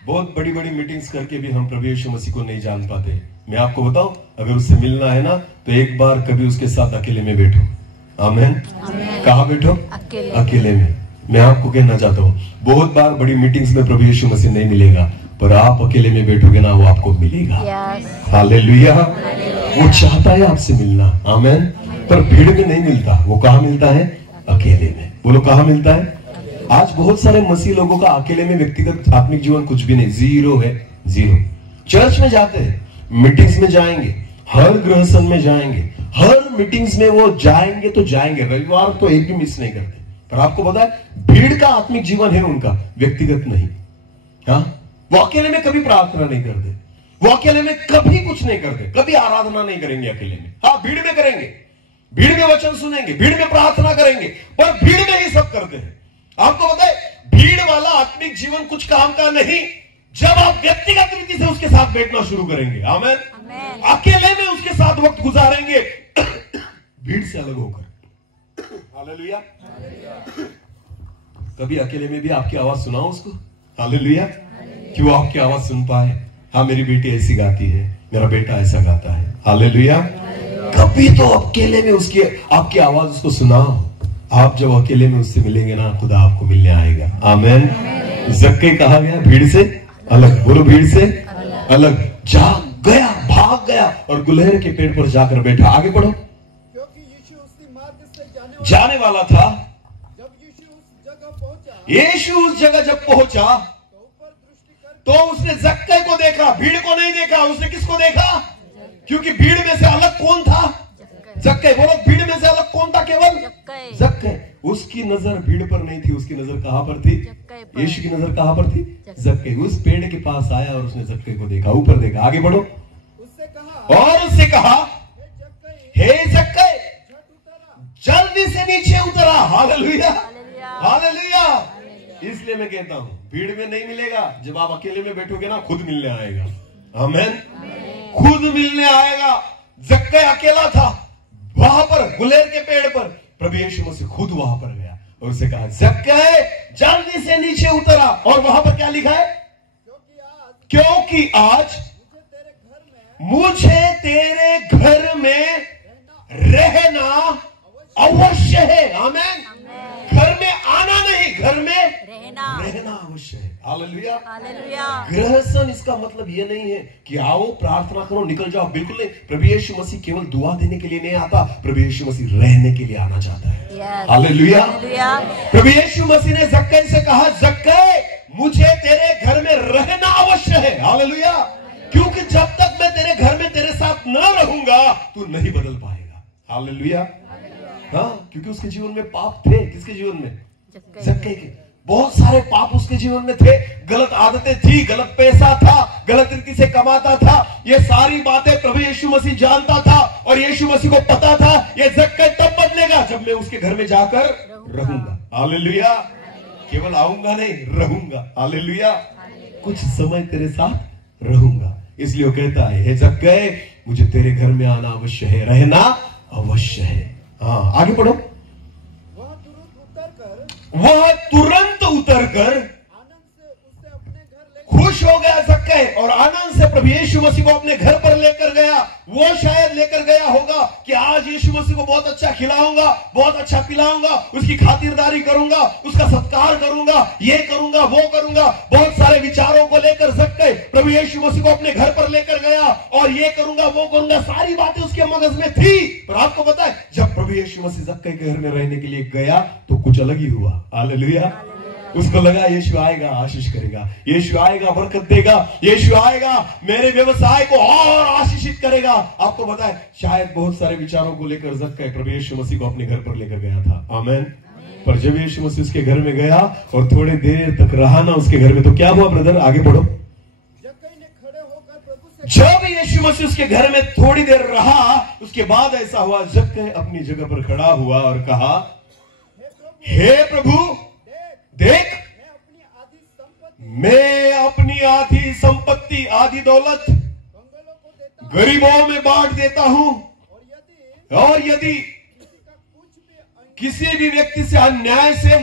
बहुत बड़ी बड़ी मीटिंग्स करके भी हम प्रभु यीशु मसीह को नहीं जान पाते। मैं आपको बताऊं, अगर उससे मिलना है ना तो एक बार कभी उसके साथ अकेले में बैठो। आमीन। कहां बैठो? अकेले में। मैं आपको कहना चाहता हूं, बहुत बार बड़ी मीटिंग्स में प्रभु यीशु मसीह नहीं मिलेगा, पर आप अकेले में बैठोगे ना, वो आपको मिलेगा। हालेलुया। वो चाहता है आपसे मिलना। आमीन। पर भीड़ में नहीं मिलता। वो कहां मिलता है? अकेले में। बोलो कहां मिलता है? आज बहुत सारे मसीह लोगों का अकेले में व्यक्तिगत आत्मिक जीवन कुछ भी नहीं, जीरो है, जीरो। चर्च में जाते हैं, मीटिंग्स में जाएंगे, हर गृहसन में जाएंगे, हर मीटिंग्स में वो जाएंगे तो जाएंगे, रविवार तो एक भी मिस नहीं करते। पर आपको पता है, भीड़ का आत्मिक जीवन है उनका, व्यक्तिगत नहीं। हाँ, वो अकेले में कभी प्रार्थना नहीं करते, वो अकेले में कभी कुछ नहीं करते, कभी आराधना नहीं करेंगे अकेले में। हाँ, भीड़ में करेंगे, भीड़ में वचन सुनेंगे, भीड़ में प्रार्थना करेंगे, पर भीड़ में ही सब करते हैं। आपको पता है, भीड़ वाला आत्मिक जीवन कुछ काम का नहीं जब आप व्यक्तिगत रीति से उसके साथ बैठना शुरू करेंगे। आमीन। अकेले में उसके साथ वक्त गुजारेंगे भीड़ से अलग होकर। हालेलुया। कभी अकेले में भी आपकी आवाज सुनाओ उसको। हालेलुया। कि वो आपकी आवाज सुन पाए। हाँ, मेरी बेटी ऐसी गाती है, मेरा बेटा ऐसा गाता है। हालेलुया। कभी तो अकेले में उसकी आपकी आवाज उसको सुनाओ। आप जब अकेले में उससे मिलेंगे ना, खुदा आपको मिलने आएगा। आमीन। जक्कई कहा गया भीड़ से अलग। बोलो भीड़ से अलग। जा गया, भाग गया और गुलहर के पेड़ पर जाकर बैठा। आगे पढ़ो। क्योंकि यीशु उसी मार्ग से जाने वाला था। जब यीशु उस जगह पहुंचा, यीशु उस जगह जब पहुंचा तो ऊपर दृष्टि कर तो उसने जक्कई को देखा, भीड़ को नहीं देखा। उसने किसको देखा? क्योंकि भीड़ में से अलग कौन था? जक्कई। बोलो, भीड़ में से अलग कौन था? केवल जक्कई। उसकी नजर भीड़ पर नहीं थी, उसकी नजर कहां पर थी? यीशु की नजर कहां पर थी? जक्कई। उस पेड़ के पास आया और उसने जक्कई को देखा, ऊपर देखा। आगे बढ़ो। उससे कहा, और उससे कहा, हे जक्कई, जल्दी से नीचे उतरा। हालेलुया। हालेलुया। इसलिए मैं कहता हूं, भीड़ में नहीं मिलेगा। जब आप अकेले में बैठोगे ना, खुद मिलने आएगा। आमीन। खुद मिलने आएगा। जक्कई अकेला था, वहां पर गुलहर के पेड़ पर प्रभु यीशु मसीह खुद वहां पर गया और उसे कहा, जक्कई जल्दी से नीचे उतरा। और वहां पर क्या लिखा है? क्योंकि आज मुझे तेरे घर में रहना अवश्य है। आमीन। घर में आना नहीं, घर में रहना अवश्य है। हालेलुया। गृहसन इसका मतलब ये नहीं है कि आओ प्रार्थना करो निकल जाओ, बिल्कुल नहीं। प्रभु यीशु मसीह केवल दुआ देने के लिए नहीं आता, प्रभु यीशु मसीह रहने के लिए आना चाहता है। हालेलुया। प्रभु यीशु मसीह ने जक्कई से कहा, जक्कई मुझे तेरे घर में रहना अवश्य है। हालेलुया। क्योंकि जब तक मैं तेरे घर में तेरे साथ न रहूंगा तू नहीं बदल पाएगा। हालेलुया। हाँ, क्योंकि उसके जीवन में पाप थे। किसके जीवन में? जक्कई के। बहुत सारे पाप उसके जीवन में थे, गलत आदतें थी, गलत पैसा था, गलत रीति से कमाता था। ये सारी बातें प्रभु यीशु मसीह जानता था और यीशु मसीह को पता था ये जक्कई तब बदलेगा जब मैं उसके घर में जाकर रहूंगा। हालेलुया। केवल आऊंगा नहीं, रहूंगा। हालेलुया। कुछ समय तेरे साथ रहूंगा। इसलिए वो कहता है, हे जक्कई मुझे तेरे घर में आना अवश्य है, रहना अवश्य है। हाँ, आगे पढ़ो। वह तुरंत उतरकर खुश हो गया जक्कई और आनंद से प्रभु यीशु मसीह को अपने घर पर लेकर गया। वो शायद लेकर गया होगा कि आज यीशु मसीह को बहुत अच्छा खिलाऊंगा, बहुत अच्छा पिलाऊंगा, उसकी खातिरदारी करूंगा, उसका सत्कार करूंगा, ये करूंगा, वो करूंगा। बहुत सारे विचारों को लेकर जक्कई प्रभु यीशु मसीह को अपने घर पर लेकर गया और ये करूंगा, वो करूंगा, सारी बातें उसके मगज में थी। पर आपको पता है, जब प्रभु यीशु मसीह जक्कई के घर में रहने के लिए गया तो कुछ अलग ही हुआ। हालेलुया। उसको लगा यीशु आएगा, आशीष करेगा, यीशु आएगा, बरकत देगा, यीशु आएगा, मेरे व्यवसाय को और आशीषित करेगा। आपको पता है, शायद बहुत सारे विचारों को लेकर जक्कई प्रभु यीशु मसीह को अपने घर पर लेकर गया था। आमीन। पर जब यीशु मसीह उसके घर में गया और थोड़ी देर तक रहा ना उसके घर में, तो क्या हुआ ब्रदर? आगे बढ़ो। जब यीशु मसीह उसके घर में थोड़ी देर रहा, उसके बाद ऐसा हुआ, जक्कई अपनी जगह पर खड़ा हुआ और कहा, हे प्रभु देख, मैं अपनी आधी संपत्ति, आधी दौलत गरीबों में बांट देता हूं और यदि किसी भी व्यक्ति से अन्याय से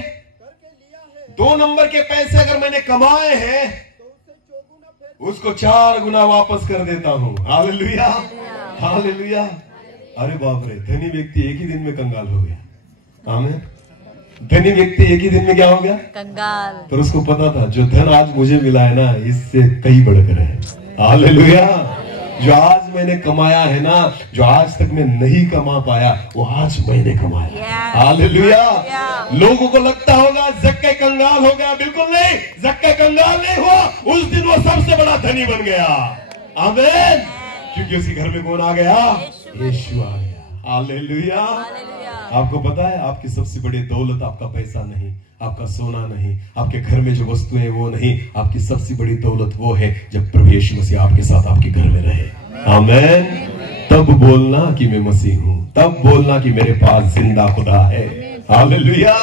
2 नंबर के पैसे अगर मैंने कमाए हैं उसको 4 गुना वापस कर देता हूं। Hallelujah, hallelujah. अरे बाप रे, धनी व्यक्ति एक ही दिन में कंगाल हो गया। आमीन। धनी व्यक्ति एक ही दिन में क्या हो गया? कंगाल। पर उसको पता था जो धन आज मुझे मिला है ना, इससे कई बढ़कर है। हालेलुया। जो आज मैंने कमाया है ना, जो आज तक मैं नहीं कमा पाया, वो आज मैंने कमाया। हालेलुया। लोगों को लगता होगा जक्कई कंगाल हो गया, बिल्कुल नहीं, जक्कई कंगाल नहीं हुआ। उस दिन वो सबसे बड़ा धनी बन गया। आमीन। क्योंकि उसके घर में कौन आ गया? यीशु आ गया। हालेलुया। आपको पता है, आपकी सबसे बड़ी दौलत आपका पैसा नहीं, आपका सोना नहीं, आपके घर में जो वस्तुएं वो नहीं, आपकी सबसे बड़ी दौलत वो है जब प्रभु यीशु मसीह आपके साथ आपके घर में रहे। आमीन। तब बोलना कि मैं मसीह हूं, तब बोलना कि मेरे पास जिंदा खुदा है। हालेलुया।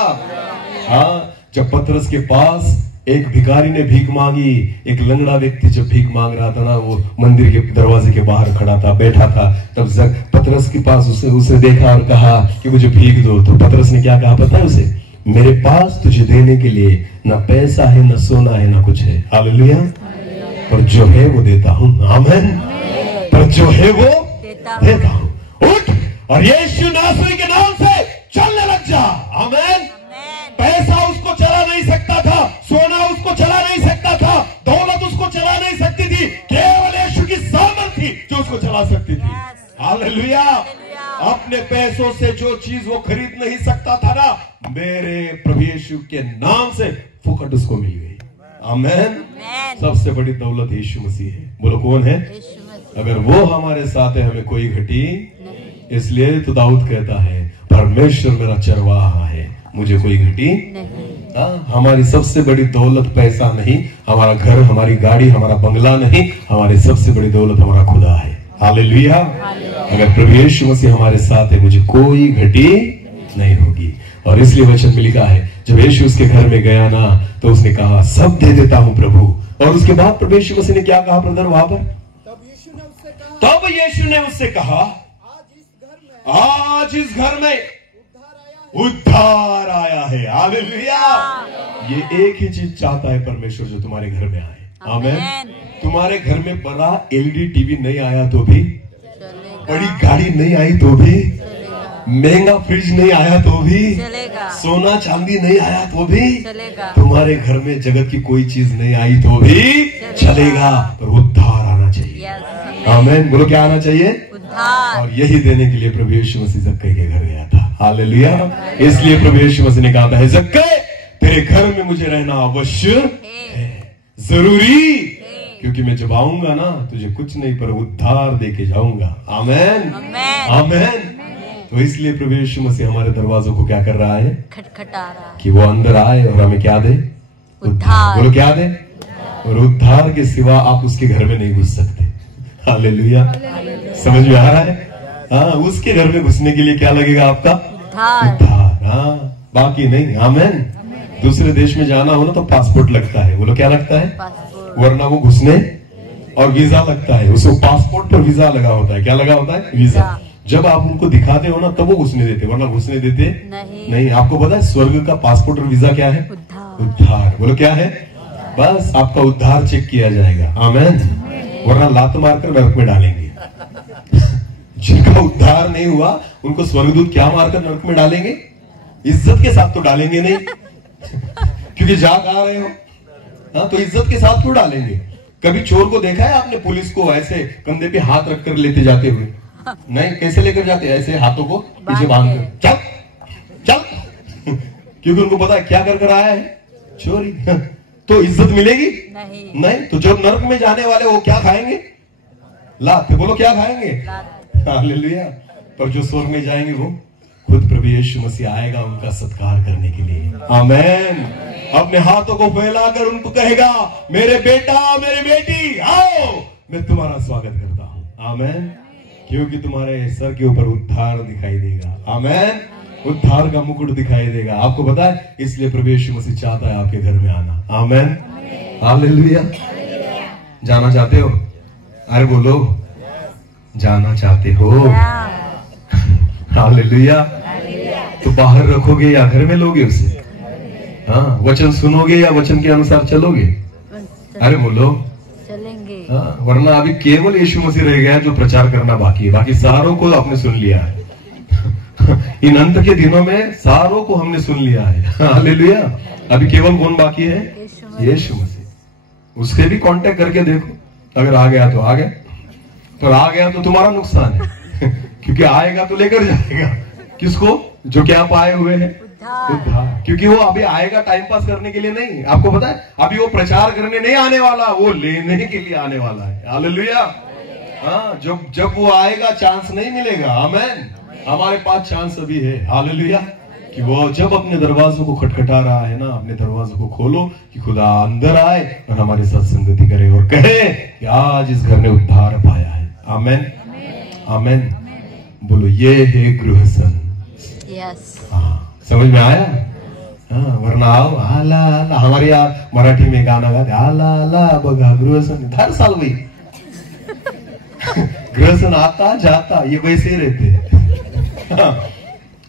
हाँ, जब पतरस के पास एक भिखारी ने भीख मांगी, एक लंगड़ा व्यक्ति जब भीख मांग रहा था ना, वो मंदिर के दरवाजे के बाहर खड़ा था, बैठा था, तब पतरस के पास उसे देखा और कहा कि मुझे भीख दो। तो पतरस ने क्या कहा पता है उसे? मेरे पास तुझे देने के लिए ना पैसा है, ना सोना है, ना कुछ है। हालेलुया। पर जो है वो देता हूं। आमीन। पर जो है वो देता हूं। उठ और यीशु नासरी के नाम से चलने लग जा। आमीन। पैसा उसको चला नहीं सकता था, सोना उसको चला नहीं सकता था, दौलत उसको चला नहीं सकती थी, केवल यीशु की सामर्थ थी जो उसको चला सकती थी। हालेलुया। अपने पैसों से जो चीज वो खरीद नहीं सकता था ना, मेरे प्रभु यीशु के नाम से फुकट उसको मिल गई। आमीन। सबसे बड़ी दौलत यीशु मसीह है। बोलो कौन है? अगर वो हमारे साथ है हमें कोई घटी। इसलिए तो दाऊद कहता है, परमेश्वर मेरा चरवाहा है, मुझे कोई घटी नहीं। हमारी सबसे बड़ी दौलत पैसा नहीं, हमारा घर, हमारी गाड़ी, हमारा बंगला नहीं, हमारी सबसे बड़ी दौलत हमारा खुदा है। हालेलुया। अगर प्रभु यीशु मसीह हमारे साथ है, मुझे कोई घटी नहीं होगी। और इसलिए वचन में लिखा है, जब यीशु उसके घर में गया ना, तो उसने कहा सब दे देता हूं प्रभु। और उसके बाद प्रभु यीशु मसीह ने क्या कहा ब्रदर वहां पर? तब यीशु ने उससे कहा, आज इस घर में उद्धार आया है। हालेलुया। ये एक ही चीज चाहता है परमेश्वर, जो तुम्हारे घर में आए। आमीन। तुम्हारे घर में बड़ा एलईडी टीवी नहीं आया तो भी, बड़ी गाड़ी नहीं आई तो भी, महंगा फ्रिज नहीं आया तो भी, सोना चांदी नहीं आया तो भी, तुम्हारे घर में जगत की कोई चीज नहीं आई तो भी चलेगा, पर उद्धार आना चाहिए। आमीन। बोलो क्या आना चाहिए? उद्धार। और यही देने के लिए प्रभु यीशु मसीह जक्कई के घर गया था। हालेलुया। इसलिए प्रभु यीशु मसीह ने कहा था, जक्कई तेरे घर में मुझे रहना अवश्य है, जरूरी क्योंकि मैं जब आऊंगा ना तुझे कुछ नहीं पर उद्धार देके जाऊंगा। आमेन आमेन। तो इसलिए प्रभु यीशु मसीह हमारे दरवाजों को क्या कर रहा है? खटखटा रहा है कि वो अंदर आए और हमें क्या दे? उद्धार। बोलो क्या दे? और उद्धार के सिवा आप उसके घर में नहीं घुस सकते। हालेलुया। समझ में आ रहा है? हाँ, उसके घर में घुसने के लिए क्या लगेगा आपका? उद्धार। हाँ, बाकी नहीं। आमेन। दूसरे देश में जाना हो ना तो पासपोर्ट लगता है। बोलो क्या लगता है? वरना वो घुसने और वीजा लगता है। उसको पासपोर्ट पर वीजा लगा होता है। क्या लगा होता है? वीजा। जब आप उनको दिखाते हो ना तब वो घुसने देते, वरना घुसने देते नहीं। आपको पता है स्वर्ग का पासपोर्ट और वीजा क्या है? उद्धार। बोलो क्या है? बस आपका उद्धार चेक किया जाएगा। आमेन। वरना लात मारकर नरक में डालेंगे। जिनका उद्धार नहीं हुआ उनको स्वर्गदूत क्या मारकर नरक में डालेंगे? इज्जत के साथ तो डालेंगे नहीं, क्योंकि जा आ रहे हो। हाँ, तो इज्जत के साथ क्यों डालेंगे? कभी चोर को देखा है आपने पुलिस को ऐसे कंधे पे हाथ रखकर लेते जाते हुए? नहीं। कैसे लेकर जाते? ऐसे हाथों को पीछे बांध कर, चल चल। क्योंकि उनको पता है क्या कर आया है? चोरी। तो इज्जत मिलेगी नहीं। तो जब नरक में जाने वाले वो क्या खाएंगे? लात। बोलो क्या खाएंगे? हालेलुया। पर जो स्वर्ग में जाएंगे वो खुद प्रभु यीशु मसीह आएगा उनका सत्कार करने के लिए। आमेन। अपने हाथों को फैलाकर उनको कहेगा, मेरे बेटा मेरे बेटी आओ, मैं तुम्हारा स्वागत करता हूं। आमेन। क्योंकि तुम्हारे सर के ऊपर उद्धार दिखाई देगा। आमेन। उद्धार का मुकुट दिखाई देगा। आपको पता है, इसलिए प्रभु यीशु मसीह चाहता है आपके घर में आना। आमेन। हालेलुया। जाना चाहते हो? अरे बोलो, जाना चाहते हो? हालेलुया। तो बाहर रखोगे या घर में लोगे उसे? हाँ, वचन सुनोगे या वचन के अनुसार चलोगे? अरे बोलो, चलेंगे। हाँ, वरना अभी केवल यीशु मसीह रह गया जो प्रचार करना बाकी है। बाकी सारों को आपने सुन लिया है। इन अंत के दिनों में सारों को हमने सुन लिया है। हालेलुया। अभी केवल कौन बाकी है? यीशु मसीह। उससे भी कांटेक्ट करके देखो, अगर आ गया तो आ गया, पर आ गया तो तुम्हारा नुकसान है। क्योंकि आएगा तो लेकर जाएगा किसको? जो क्या पाए हुए हैं? उद्धार। क्योंकि वो अभी आएगा टाइम पास करने के लिए नहीं। आपको पता है, अभी वो प्रचार करने नहीं आने वाला, वो लेने के लिए आने वाला है। हालेलुया। हाँ, जब वो आएगा चांस नहीं मिलेगा। आमेन। हमारे पास चांस अभी है। हालेलुया। कि वो जब अपने दरवाजों को खटखटा रहा है ना, अपने दरवाजों को खोलो कि खुदा अंदर आए और हमारे साथ संगति करे और कहे कि आज इस घर ने उद्धार पाया है। आमेन आमेन। बोलो, ये है गृहसन। हाँ, समझ में आया? हाँ, वरना आओ आला आला, हमारे यहाँ मराठी में गाना गाते आला आला बघा गृहसन। हर साल वही गृहसन आता जाता, ये वैसे ही रहते हैं। हाँ,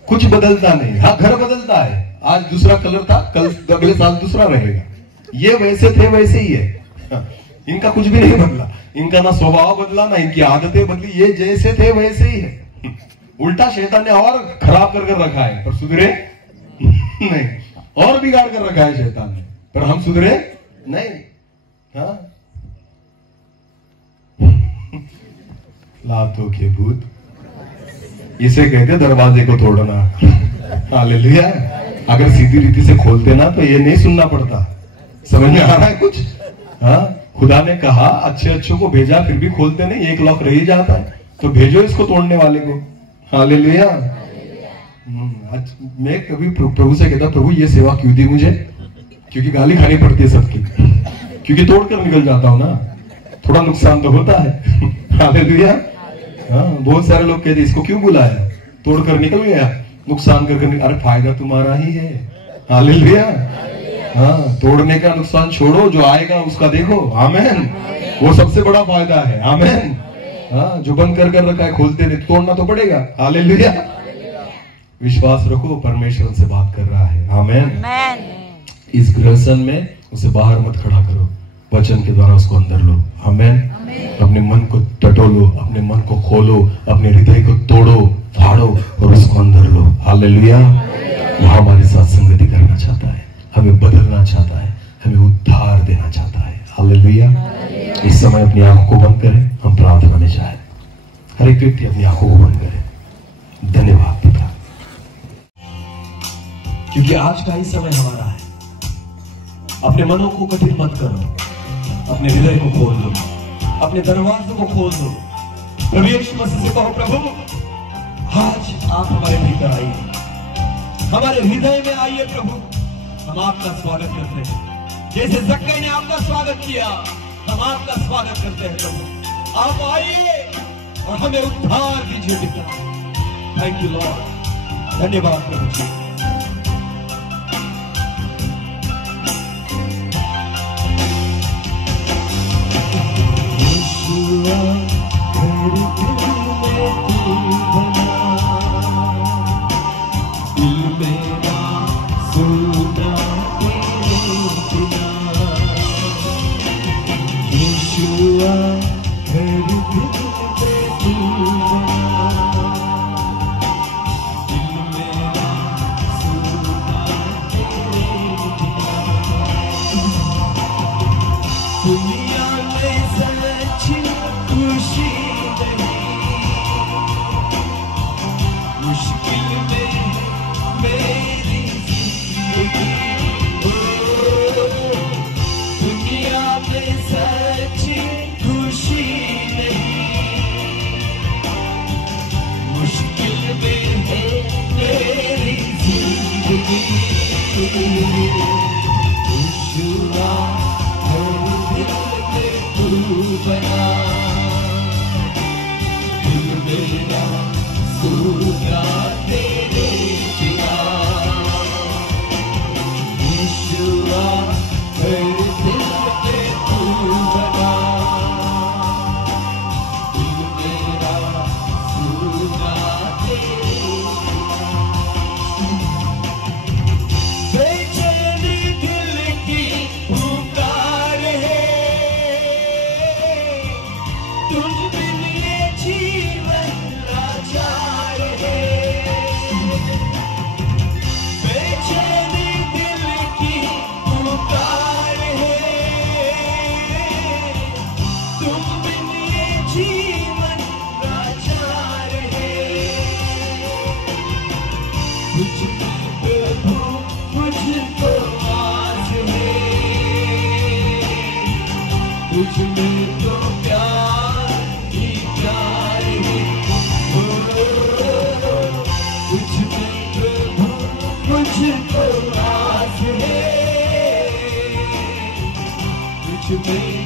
कुछ बदलता नहीं। हाँ, घर बदलता है। आज दूसरा कलर था, कल अगले साल दूसरा रहेगा। ये वैसे थे वैसे ही है। हाँ, इनका कुछ भी नहीं बदला। इनका ना स्वभाव बदला ना इनकी आदतें बदली। ये जैसे थे वैसे ही है। उल्टा शैतान ने और खराब कर रखा है, पर सुधरे नहीं। और बिगाड़ कर रखा है शैतान ने, पर हम सुधरे नहीं। हाँ, लातों के भूत, इसे कहते दरवाजे को तोड़ना। हालेलुया। अगर सीधी रीति से खोलते ना तो ये नहीं सुनना पड़ता। समझ में आ रहा है कुछ? हाँ, खुदा ने कहा अच्छे अच्छों को भेजा, फिर भी खोलते नहीं, एक लॉक रह ही जाता है। तो भेजो इसको तोड़ने वाले को। हालेलुया। मैं कभी प्रभु से कहता, प्रभु ये सेवा क्यों दी मुझे? क्योंकि गाली खानी पड़ती है सबकी, क्योंकि तोड़कर निकल जाता हूं ना, थोड़ा नुकसान तो होता है। हालेलुया। हाँ, बहुत सारे लोग कहते इसको क्यों बुलाया, तोड़कर निकल गया, नुकसान कर। अरे फायदा तुम्हारा ही है। हालेलुया। हाँ, तोड़ने का नुकसान छोड़ो, जो आएगा उसका देखो। आमेन। वो सबसे बड़ा फायदा है। आमेन। हाँ, जो बंद कर रखा है खोलते नहीं, तोड़ना तो पड़ेगा। हालेलुया। विश्वास रखो, परमेश्वर से बात कर रहा है। आमेन। इस गृहसन में उसे बाहर मत खड़ा करो, वचन के द्वारा उसको अंदर लो। आमेन। अपने मन को टटोलो, अपने मन को खोलो, अपने हृदय को तोड़ो, फाड़ो और उसको अंदर लो। हालेलुया। वो हमारे साथ संगति करना चाहता है, हमें बदलना चाहता है, हमें उद्धार देना चाहता है। हालेलुया। इस समय अपनी आंखों को बंद करें, हम प्रार्थना में जाए। हर एक व्यक्ति अपनी आंखों को बंद करे। धन्यवाद पिता, क्योंकि आज का ही समय हमारा है। अपने मनों को कठिन मत करो, अपने हृदय को खोल दो, अपने दरवाजों को खोल दो। प्रभु यीशु मसीह से कहो, प्रभु आज आप हमारे भीतर आइए, हमारे हृदय में आइए। प्रभु हम आपका स्वागत करते हैं, जैसे जक्कई ने आपका स्वागत किया, हम आपका स्वागत करते हैं। प्रभु आप आइए और हमें उद्धार दीजिए पिता। थैंक यू लॉर्ड, धन्यवाद प्रभु जी। तुझ में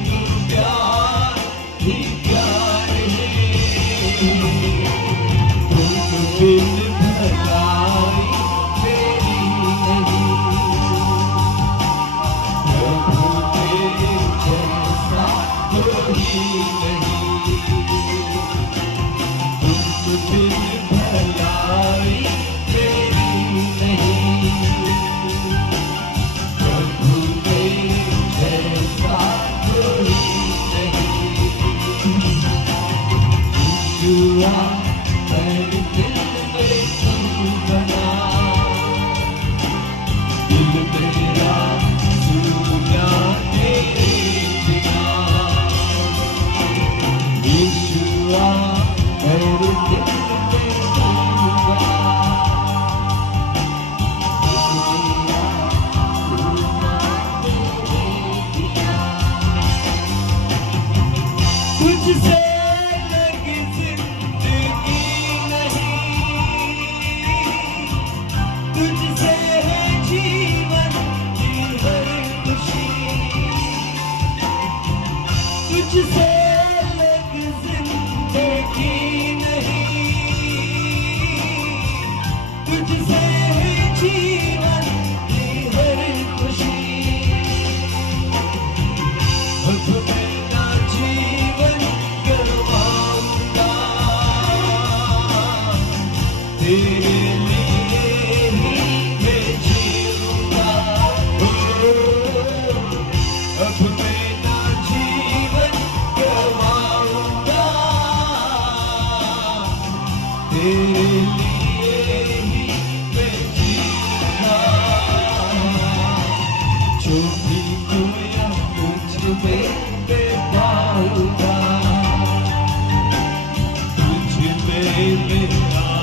मेरा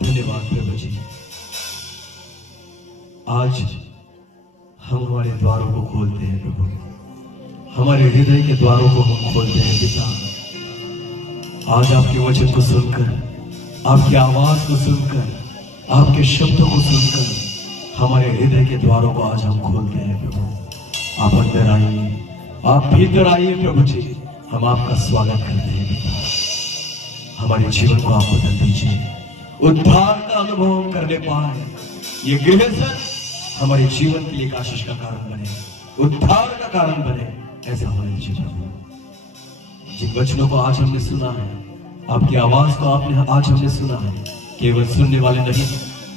धन्यवाद प्रभु जी। आज हम हमारे द्वारों को खोलते हैं प्रभु, हमारे हृदय के द्वारों को हम खोलते हैं पिता। आज आपके वचन को सुनकर, आपकी आवाज को सुनकर, आपके शब्दों को सुनकर हमारे हृदय के द्वारों को आज हम खोलते हैं प्रभु। आप अंदर आइए, आप भीतर आइए प्रभु जी। हम आपका स्वागत करते हैं पिता। हमारे जीवन को आप बदल दीजिए, उद्धार का अनुभव हम करने पाए। ये गृहस्थन हमारे जीवन के लिए एक आशीष का कारण बने, उद्धार का कारण बने, ऐसा हमारे जीवन हो। जिन वचनों को आज हमने सुना है, आपकी आवाज को आपने आज हमने सुना है, केवल सुनने वाले नहीं,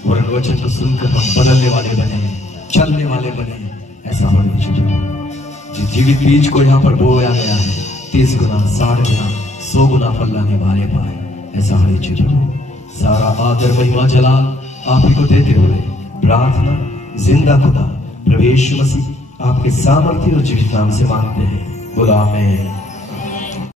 वरन वचन को सुनकर हम बदलने वाले बने, चलने वाले बने, ऐसा हमारे जीवन हो। जिस जीवित बीज को यहाँ पर बोया गया है, 30 गुना, 60 गुना, 100 गुना फल लाने वाले पाए, ऐसा हमारे जीवन हो। सारा आदर महिमा जलाल आप ही को देते हुए प्रार्थना जिंदा खुदा प्रभु यीशु मसीह आपके सामर्थ्य और जीवित नाम से मांगते हैं। बोला आमीन।